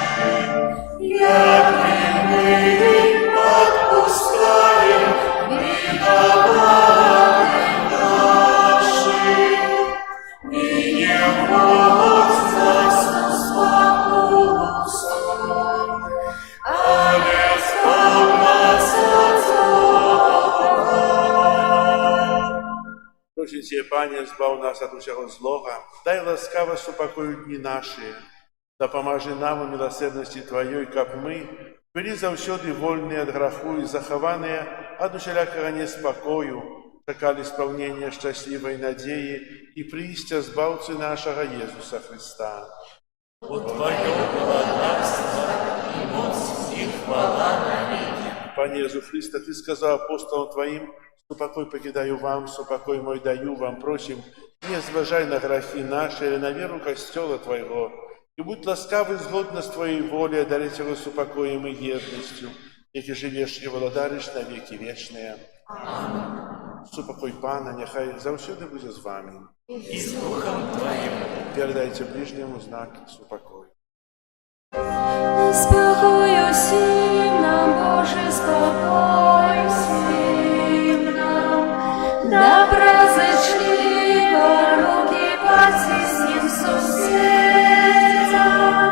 як и мы отпускаем виноватым нашим. И не вводь нас в искушение, але избавь нас от злого. Просим Тебе, Пане, збав нас от усього злого, дай ласкаво супокою дни наши, да поможи нам у милосердности Твоей, как мы, Былі заўсёды вольныя ад граху і захаваныя ад усялякага неспакою, чакалі спаўнення шчаслівай надзеі і прыйсця збаўцы нашага Езуса Христа. Бо Твое благодарство и моц и хвала навеки. Пане Езу Христа, Ты сказал апостолам Твоим, «Супокой покидаю вам, супокой мой даю вам, просим, не зважай на грехи наши или на веру костела Твоего, и будь ласкавый згодно с Твоей волей одарить его супокоем и едностью, яки живешь и владаришь на веки вечные». Супокой Пана, нехай завсёды буде з вами. И с Духом Твоим. Передайте ближнему знак супокою. Спокой усім нам, Боже, спокой всім нам, доброзичливо руки потиснем сусідам,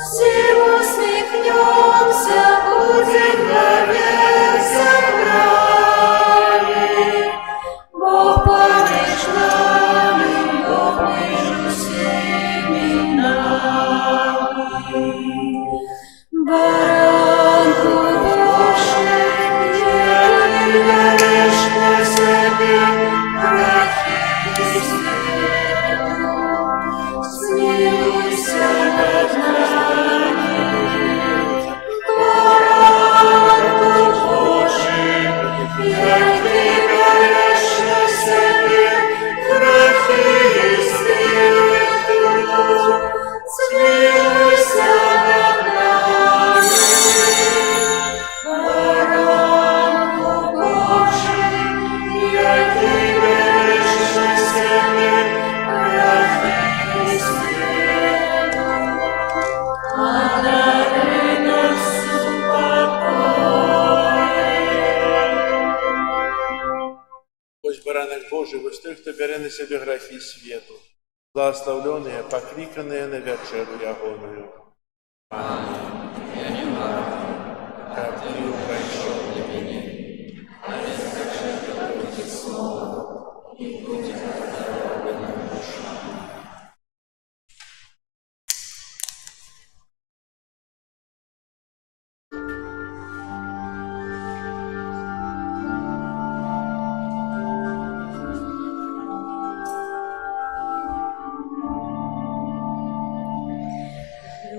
всім усміхнемся, будем вовек собраны. Бог поміж нами, Бог між усіми нами. Баранку Божий, який береш на себе грехи світу, змилуйся над нами. Баранку Божий, який береш на себе грехи світу, змилуйся над нами. Баранку Божий, який береш на себе грехи світу, одари нас супокоєм. Ось баранок Божий, ось той, хто бере на себе грехи світу, благословленные, покликанные на вечеру ягоную. Аминь. Я не знаю, как ты пройшов для меня.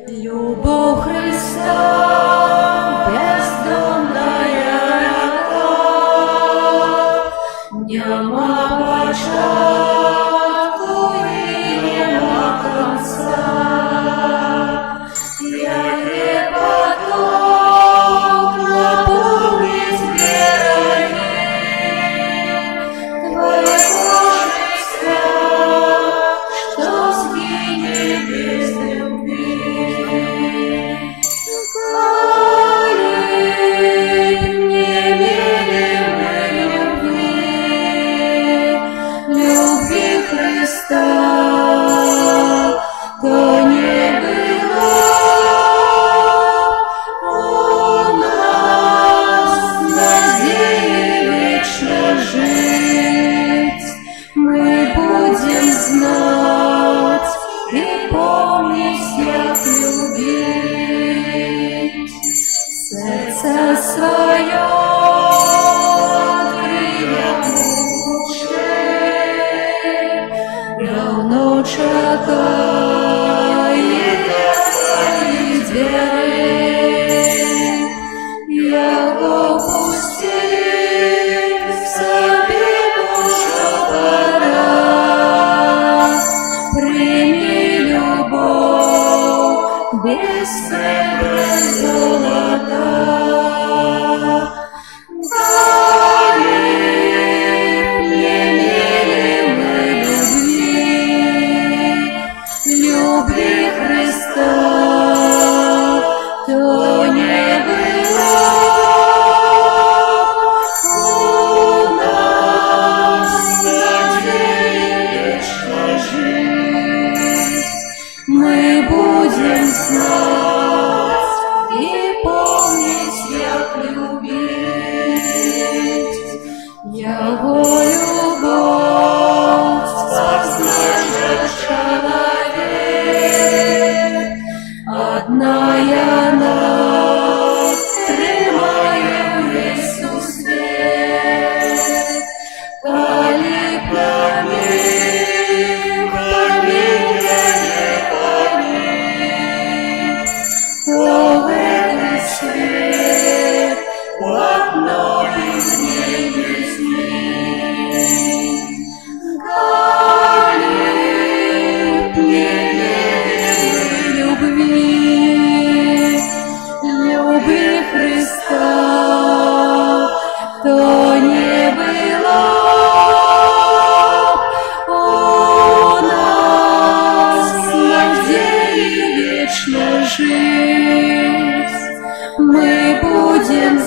Любовь Христа бездонная река, нема початку и нема конца. Яке поток наполнить береги Твоего Христа, что сгинет без любви. То не было у нас надеи вечно жить. Мы будем знать и помнить, як любить. Сердце свое открыем лучше, равно чекает твои двери. Яго пусти в себе Божа пора, прими любовь без цены золота.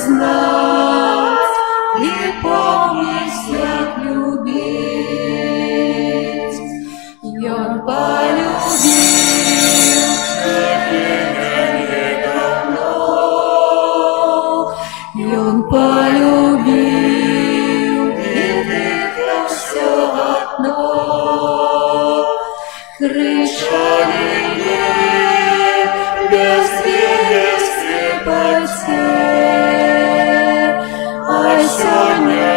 знать и помнить, як любить. Он полюбил тебя недавно, и он полюбил, и ты все одно. Кричали без слепоте, а сёння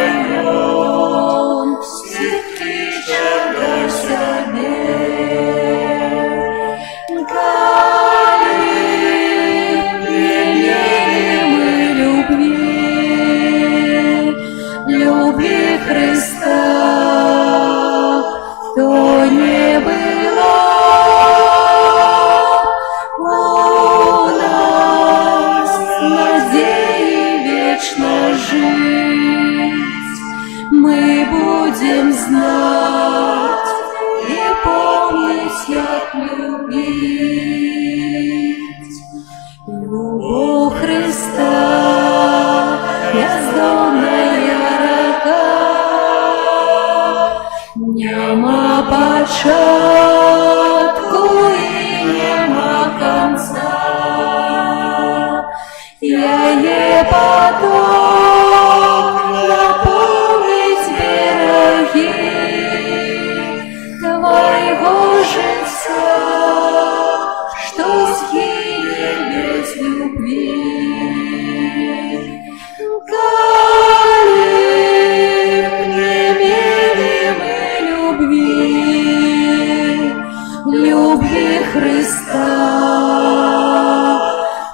он всіх кричав до себе. Коли не имели мы любви Христа, то не было у нас надеи вечно жить. Мы будем знать и помнить, як любить. Любовь Христа бездонная река, нема початку и нема конца. Яе поток наполнить береги твоего життя, что сгинет без любви. Коли не имели мы любви Христа,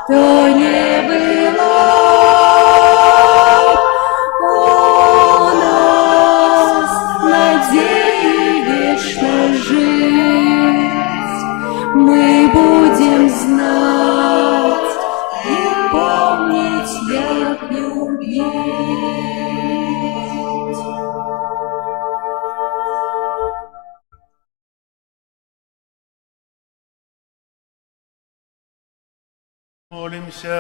то не было у нас надеи вечно жить. Мы будем знать и помнить, як любить. Молимся.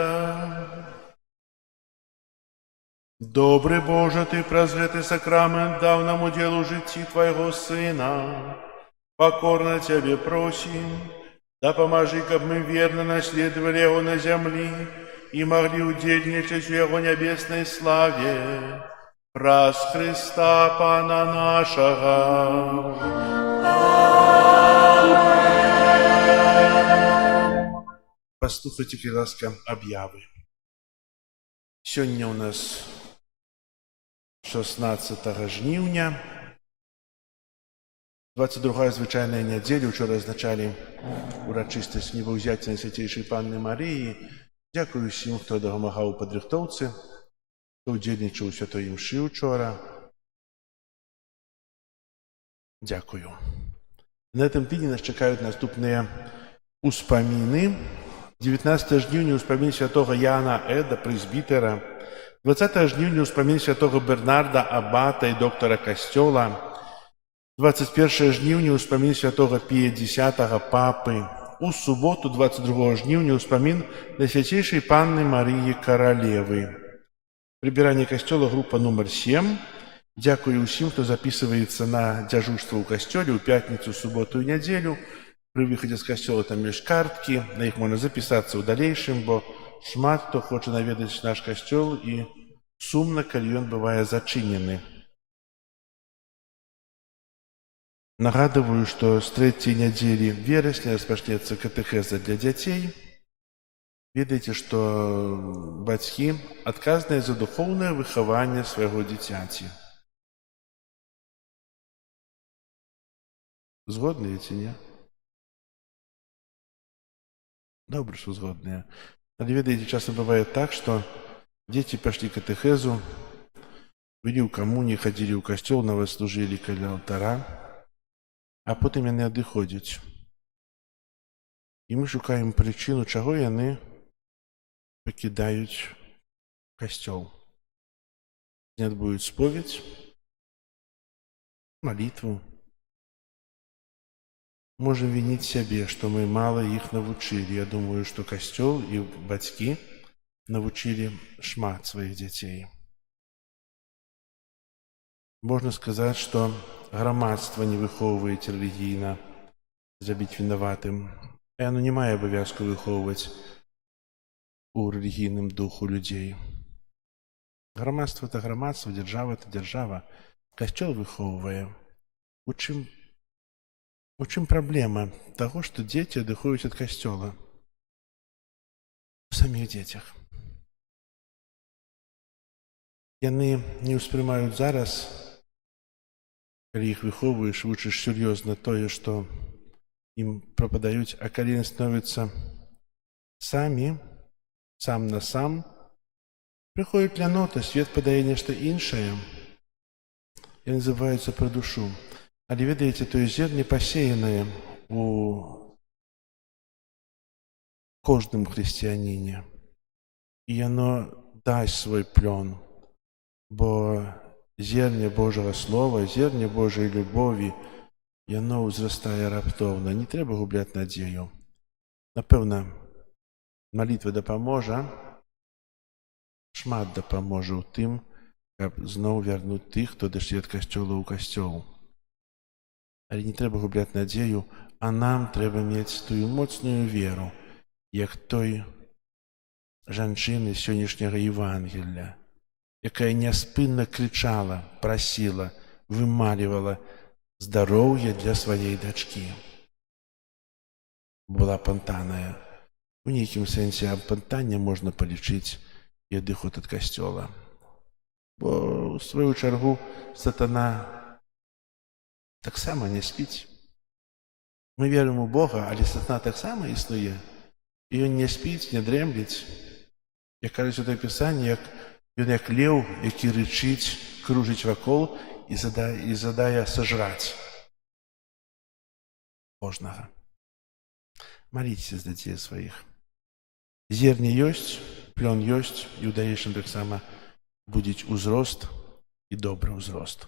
Добрый Боже, Ты праз гэты сакрамент даў нам удзел у жыцці Твайго Сына. Покорно Тебе просим, дапамажы, каб мы верно наследовали Его на землі и могли удельничать в Его небесной славе. Праз Христа Пана нашего. Послухайте, ласка, объявы. Сегодня у нас 16 жніўня, 22-я звычайная нядзеля. Учора азначалі урачыстасць небаўзяцця Найсвяцейшай Панны Марыі. Дзякую усім, хто дапамагаў у падрыхтоўцы, хто ўдзельнічаў у святой імшы учора. Дзякую. На этом тыдні нас чакаюць наступныя успаміны. 19 жніўня ўспамін святого Яна Эда, прэзбітера. 20 жніўня ўспамін святого Бернарда, абата і доктара касцёла. 21 жніўня ўспамін святого Пія X, папы. У суботу, 22 жніўня, ўспамін Найсвяцейшай Панны Марыі Каралевы. Прыбіранне касцёла, група нумар 7. Дзякую ўсім, хто запісваецца на дзяжурства ў касцёле ў пятніцу, суботу і нядзелю. Пры выхадзе з касцёла там ёсць карткі, на іх можна запісацца ў далейшым, бо шмат хто хоча наведаць наш касцёл і сумна, калі ён бывае зачынены. Нагадываю, што з 3-й нядзелі верасня распачнецца катэхеза для дзяцей. Ведаеце, што бацькі адказныя за духоўнае выхаванне свайго дзіцяці. Згодныя ці не? Добра, што згодныя. Але ведаеце, часам бывае так, што дзеці пайшлі катэхезу, былі ў камуні, хадзілі ў касцёл, нават служылі каля алтара, а потым яны адыходзяць. І мы шукаем прычыну, чаго яны пакідаюць касцёл. Не адбудуць споведь, малітву. Можем вініць сябе, што мы мала іх навучылі. Я думаю, што касцёл і бацькі навучылі шмат сваіх дзяцей. Можна сказаць, што грамадства не выхоўваецца рэлігійна зрабіць вінаватым. І яно не мае абавязку выхоўваць у рэлігійным духу людзей. Грамадства – это грамадства, дзяржава – это дзяржава. Касцёл выхоўвае. У чым праблема таго, што дзеці адыходзяць ад касцёла? У саміх дзецях. Яны не ўспрымаюць зараз, калі іх выхоўваеш, вучыш сур'ёзна тое, што ім прападаюць, а калі яны становяцца самі, сам на сам, прыходзіць лянота, свет падае нешта іншае, яны забываюцца пра душу. Але ведаеце, тое зерне пасеянае у кожным хрысціяніне, і яно дасць свой плён, бо зерне Божага Слова, зерне Божай любові, яно ўзрастае раптоўна. Не трэба губляць надзею. Напэўна, малітва дапаможа, шмат дапаможа ў тым, каб зноў вярнуць тых, хто адышлі ад касцёла ў касцёл. Але не трэба губляць надзею, а нам трэба мець тую моцную веру, як той жанчыны сённяшняга Евангелля, якая няспынна крычала, прасіла, вымалівала здароўя для сваей дачкі. Была апантаная. У нейкім сэнсе апантання можна палічыць і адыход ад касцёла. Бо, у сваю чаргу, сатана таксама не спіць. Мы верым у Бога, але сатана таксама існуе. І ён не спіць, не дрэмліць. Як кажа Святое Пісанне, ён як леў, які рычыць, кружыць вакол і жадае сажраць кожнага. Маліцеся за дзяцей сваіх. Зерне ёсць, плён ёсць, і ў далейшым таксама будзе ўзрост і добры ўзрост.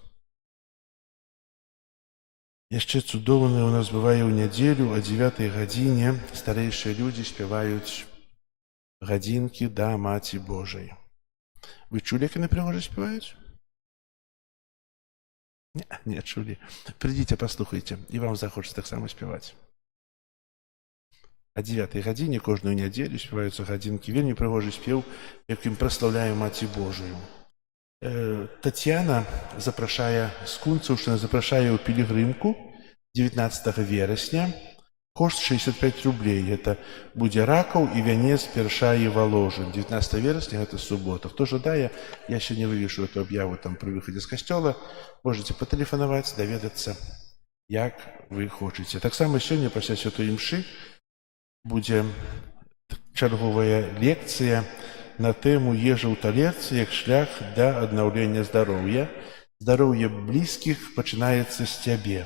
Яшчэ цудоўна у нас бывае ў нядзелю о 9 гадзіне старэйшыя людзі спяваюць гадзінкі да Маці Божай. Вы чулі, як яны прыгожа спяваюць? Не чулі. Прыйдзіце, паслухайце, і вам захочацца таксама спяваць. О 9 гадзіне кожную нядзелю спяваюцца гадзінкі. Вельмі прыгожы спеў, якім праслаўляе Маці Божую. Тацьяна запрашае з Кунцаўшчыны, запрашае ў пілігрымку 19 верасня. Кошт 65 рублей. Гэта будзе ракаў і вянец першаі Воложын. 19 верасня гэта субота. Хто жадае, я сёння вывешу эту аб'яву там пры выхадзе з касцёла. Можаце патэлефанаваць, даведацца, як вы хочаце. Таксама сёння пасля святой імшы будзе чарговая лекцыя на тэму ежа ў талерцы як шлях да аднаўлення здароўя. Здароўе блізкіх пачынаецца з цябе.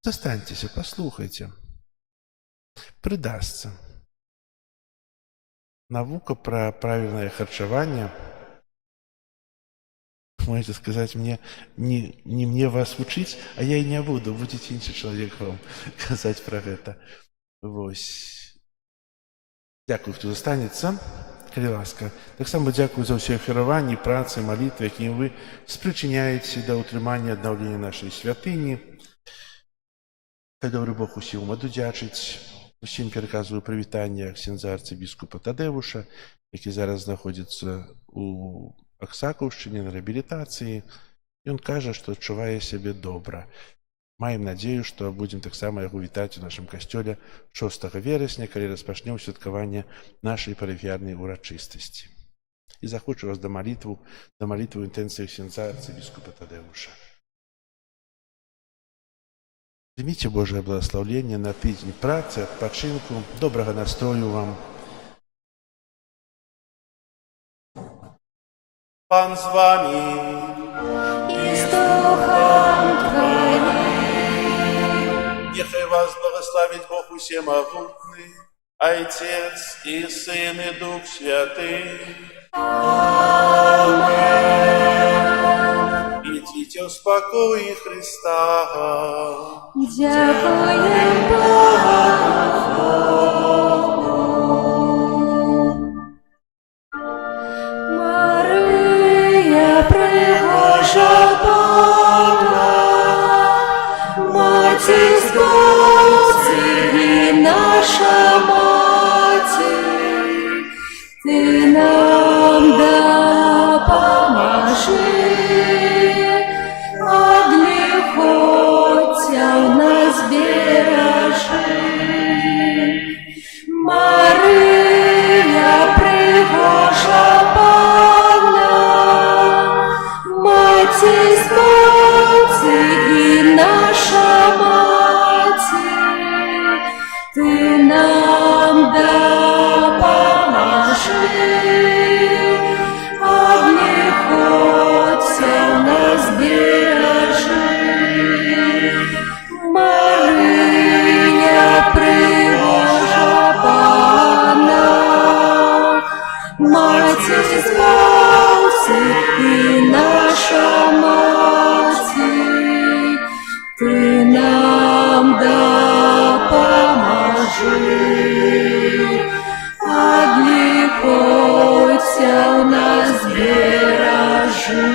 Застаньцеся, паслухайце. Прыдасца. Навука пра правільнае харчаванне, можете сказаць мне, не мне вас вучыць, а я і не буду, будзе іншы чалавек вам казаць пра гэта. Вось. Дзякую, хто застанецца. Калі ласка. Таксама дзякую за ўсе ахіраванні, працы, малітвы, якім вы спрычыняеце да ўтрымання аднаўлення нашай святыні. Хай добры Бог усім адудзячыць. Усім пераказваю прывітанне ксяндза арцыбіскупа Тадэвуша, які зараз знаходзіцца у Аксакаўшчыне на рэабілітацыі. Ён кажа, што адчувае сябе добра. Маем надзею, што будзем таксама яго вітаць у нашым касцёле 6 верасня, калі распачнём святкаванне нашай парафіяльнай урачыстасці. І захочу вас да малітву інтэнцыі ксяндза арцыбіскупа Тадэвуша. Прыміце Божае благаслаўленне на тыдзень працы, адпачынку, добрага настрою вам. Пан з вамі. І з духом твоїм. Нехай вас благословить Бог усемогутный, Отец и Сын и Дух Святый. Аминь. Идите в спокое Христа. Дякуємо Богу. Маті Спаси, наша Маті, Ти нам допоможи, од лихоця нас бережи. Мария, пригожа Павла, Маті Спаси і наша Маті, Ти нам допоможи, од лихоця нас бережи. Мария, пригожа Пана, Маті Спаси і наша Маті, Ти нам допоможи, од лихоця нас бережи.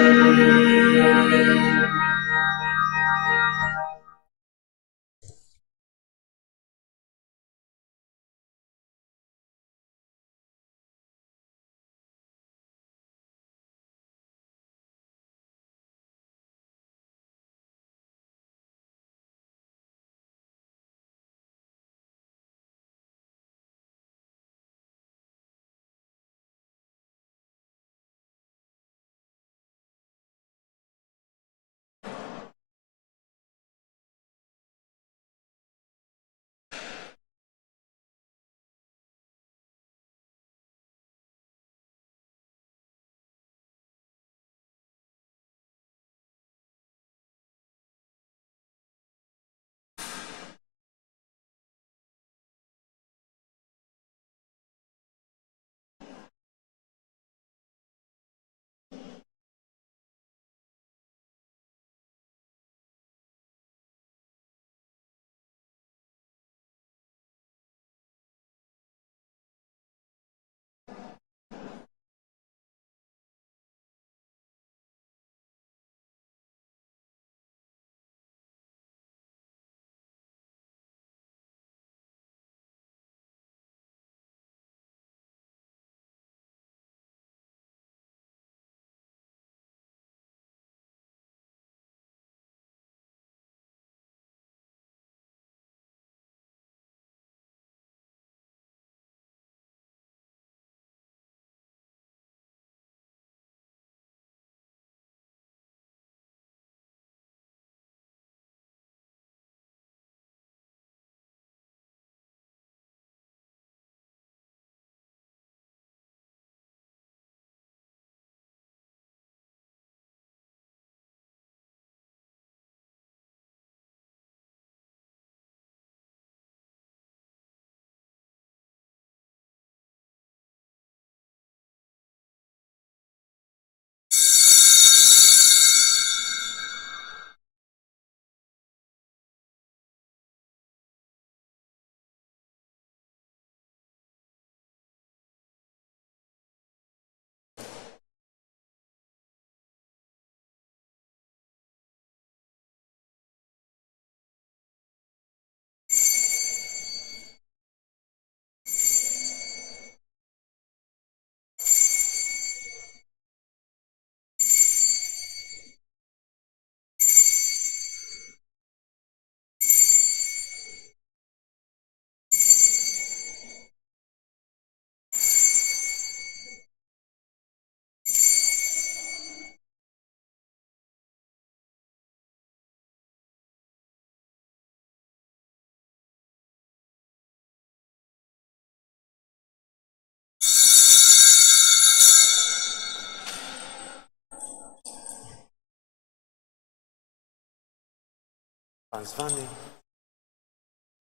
Pan z wami.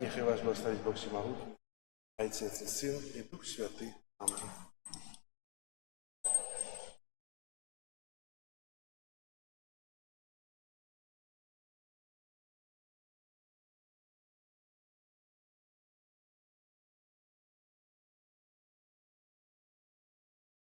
Niechaj was błogosławi Bóg Wszechmogący, Ojciec i Syn i Duch Święty. Amen.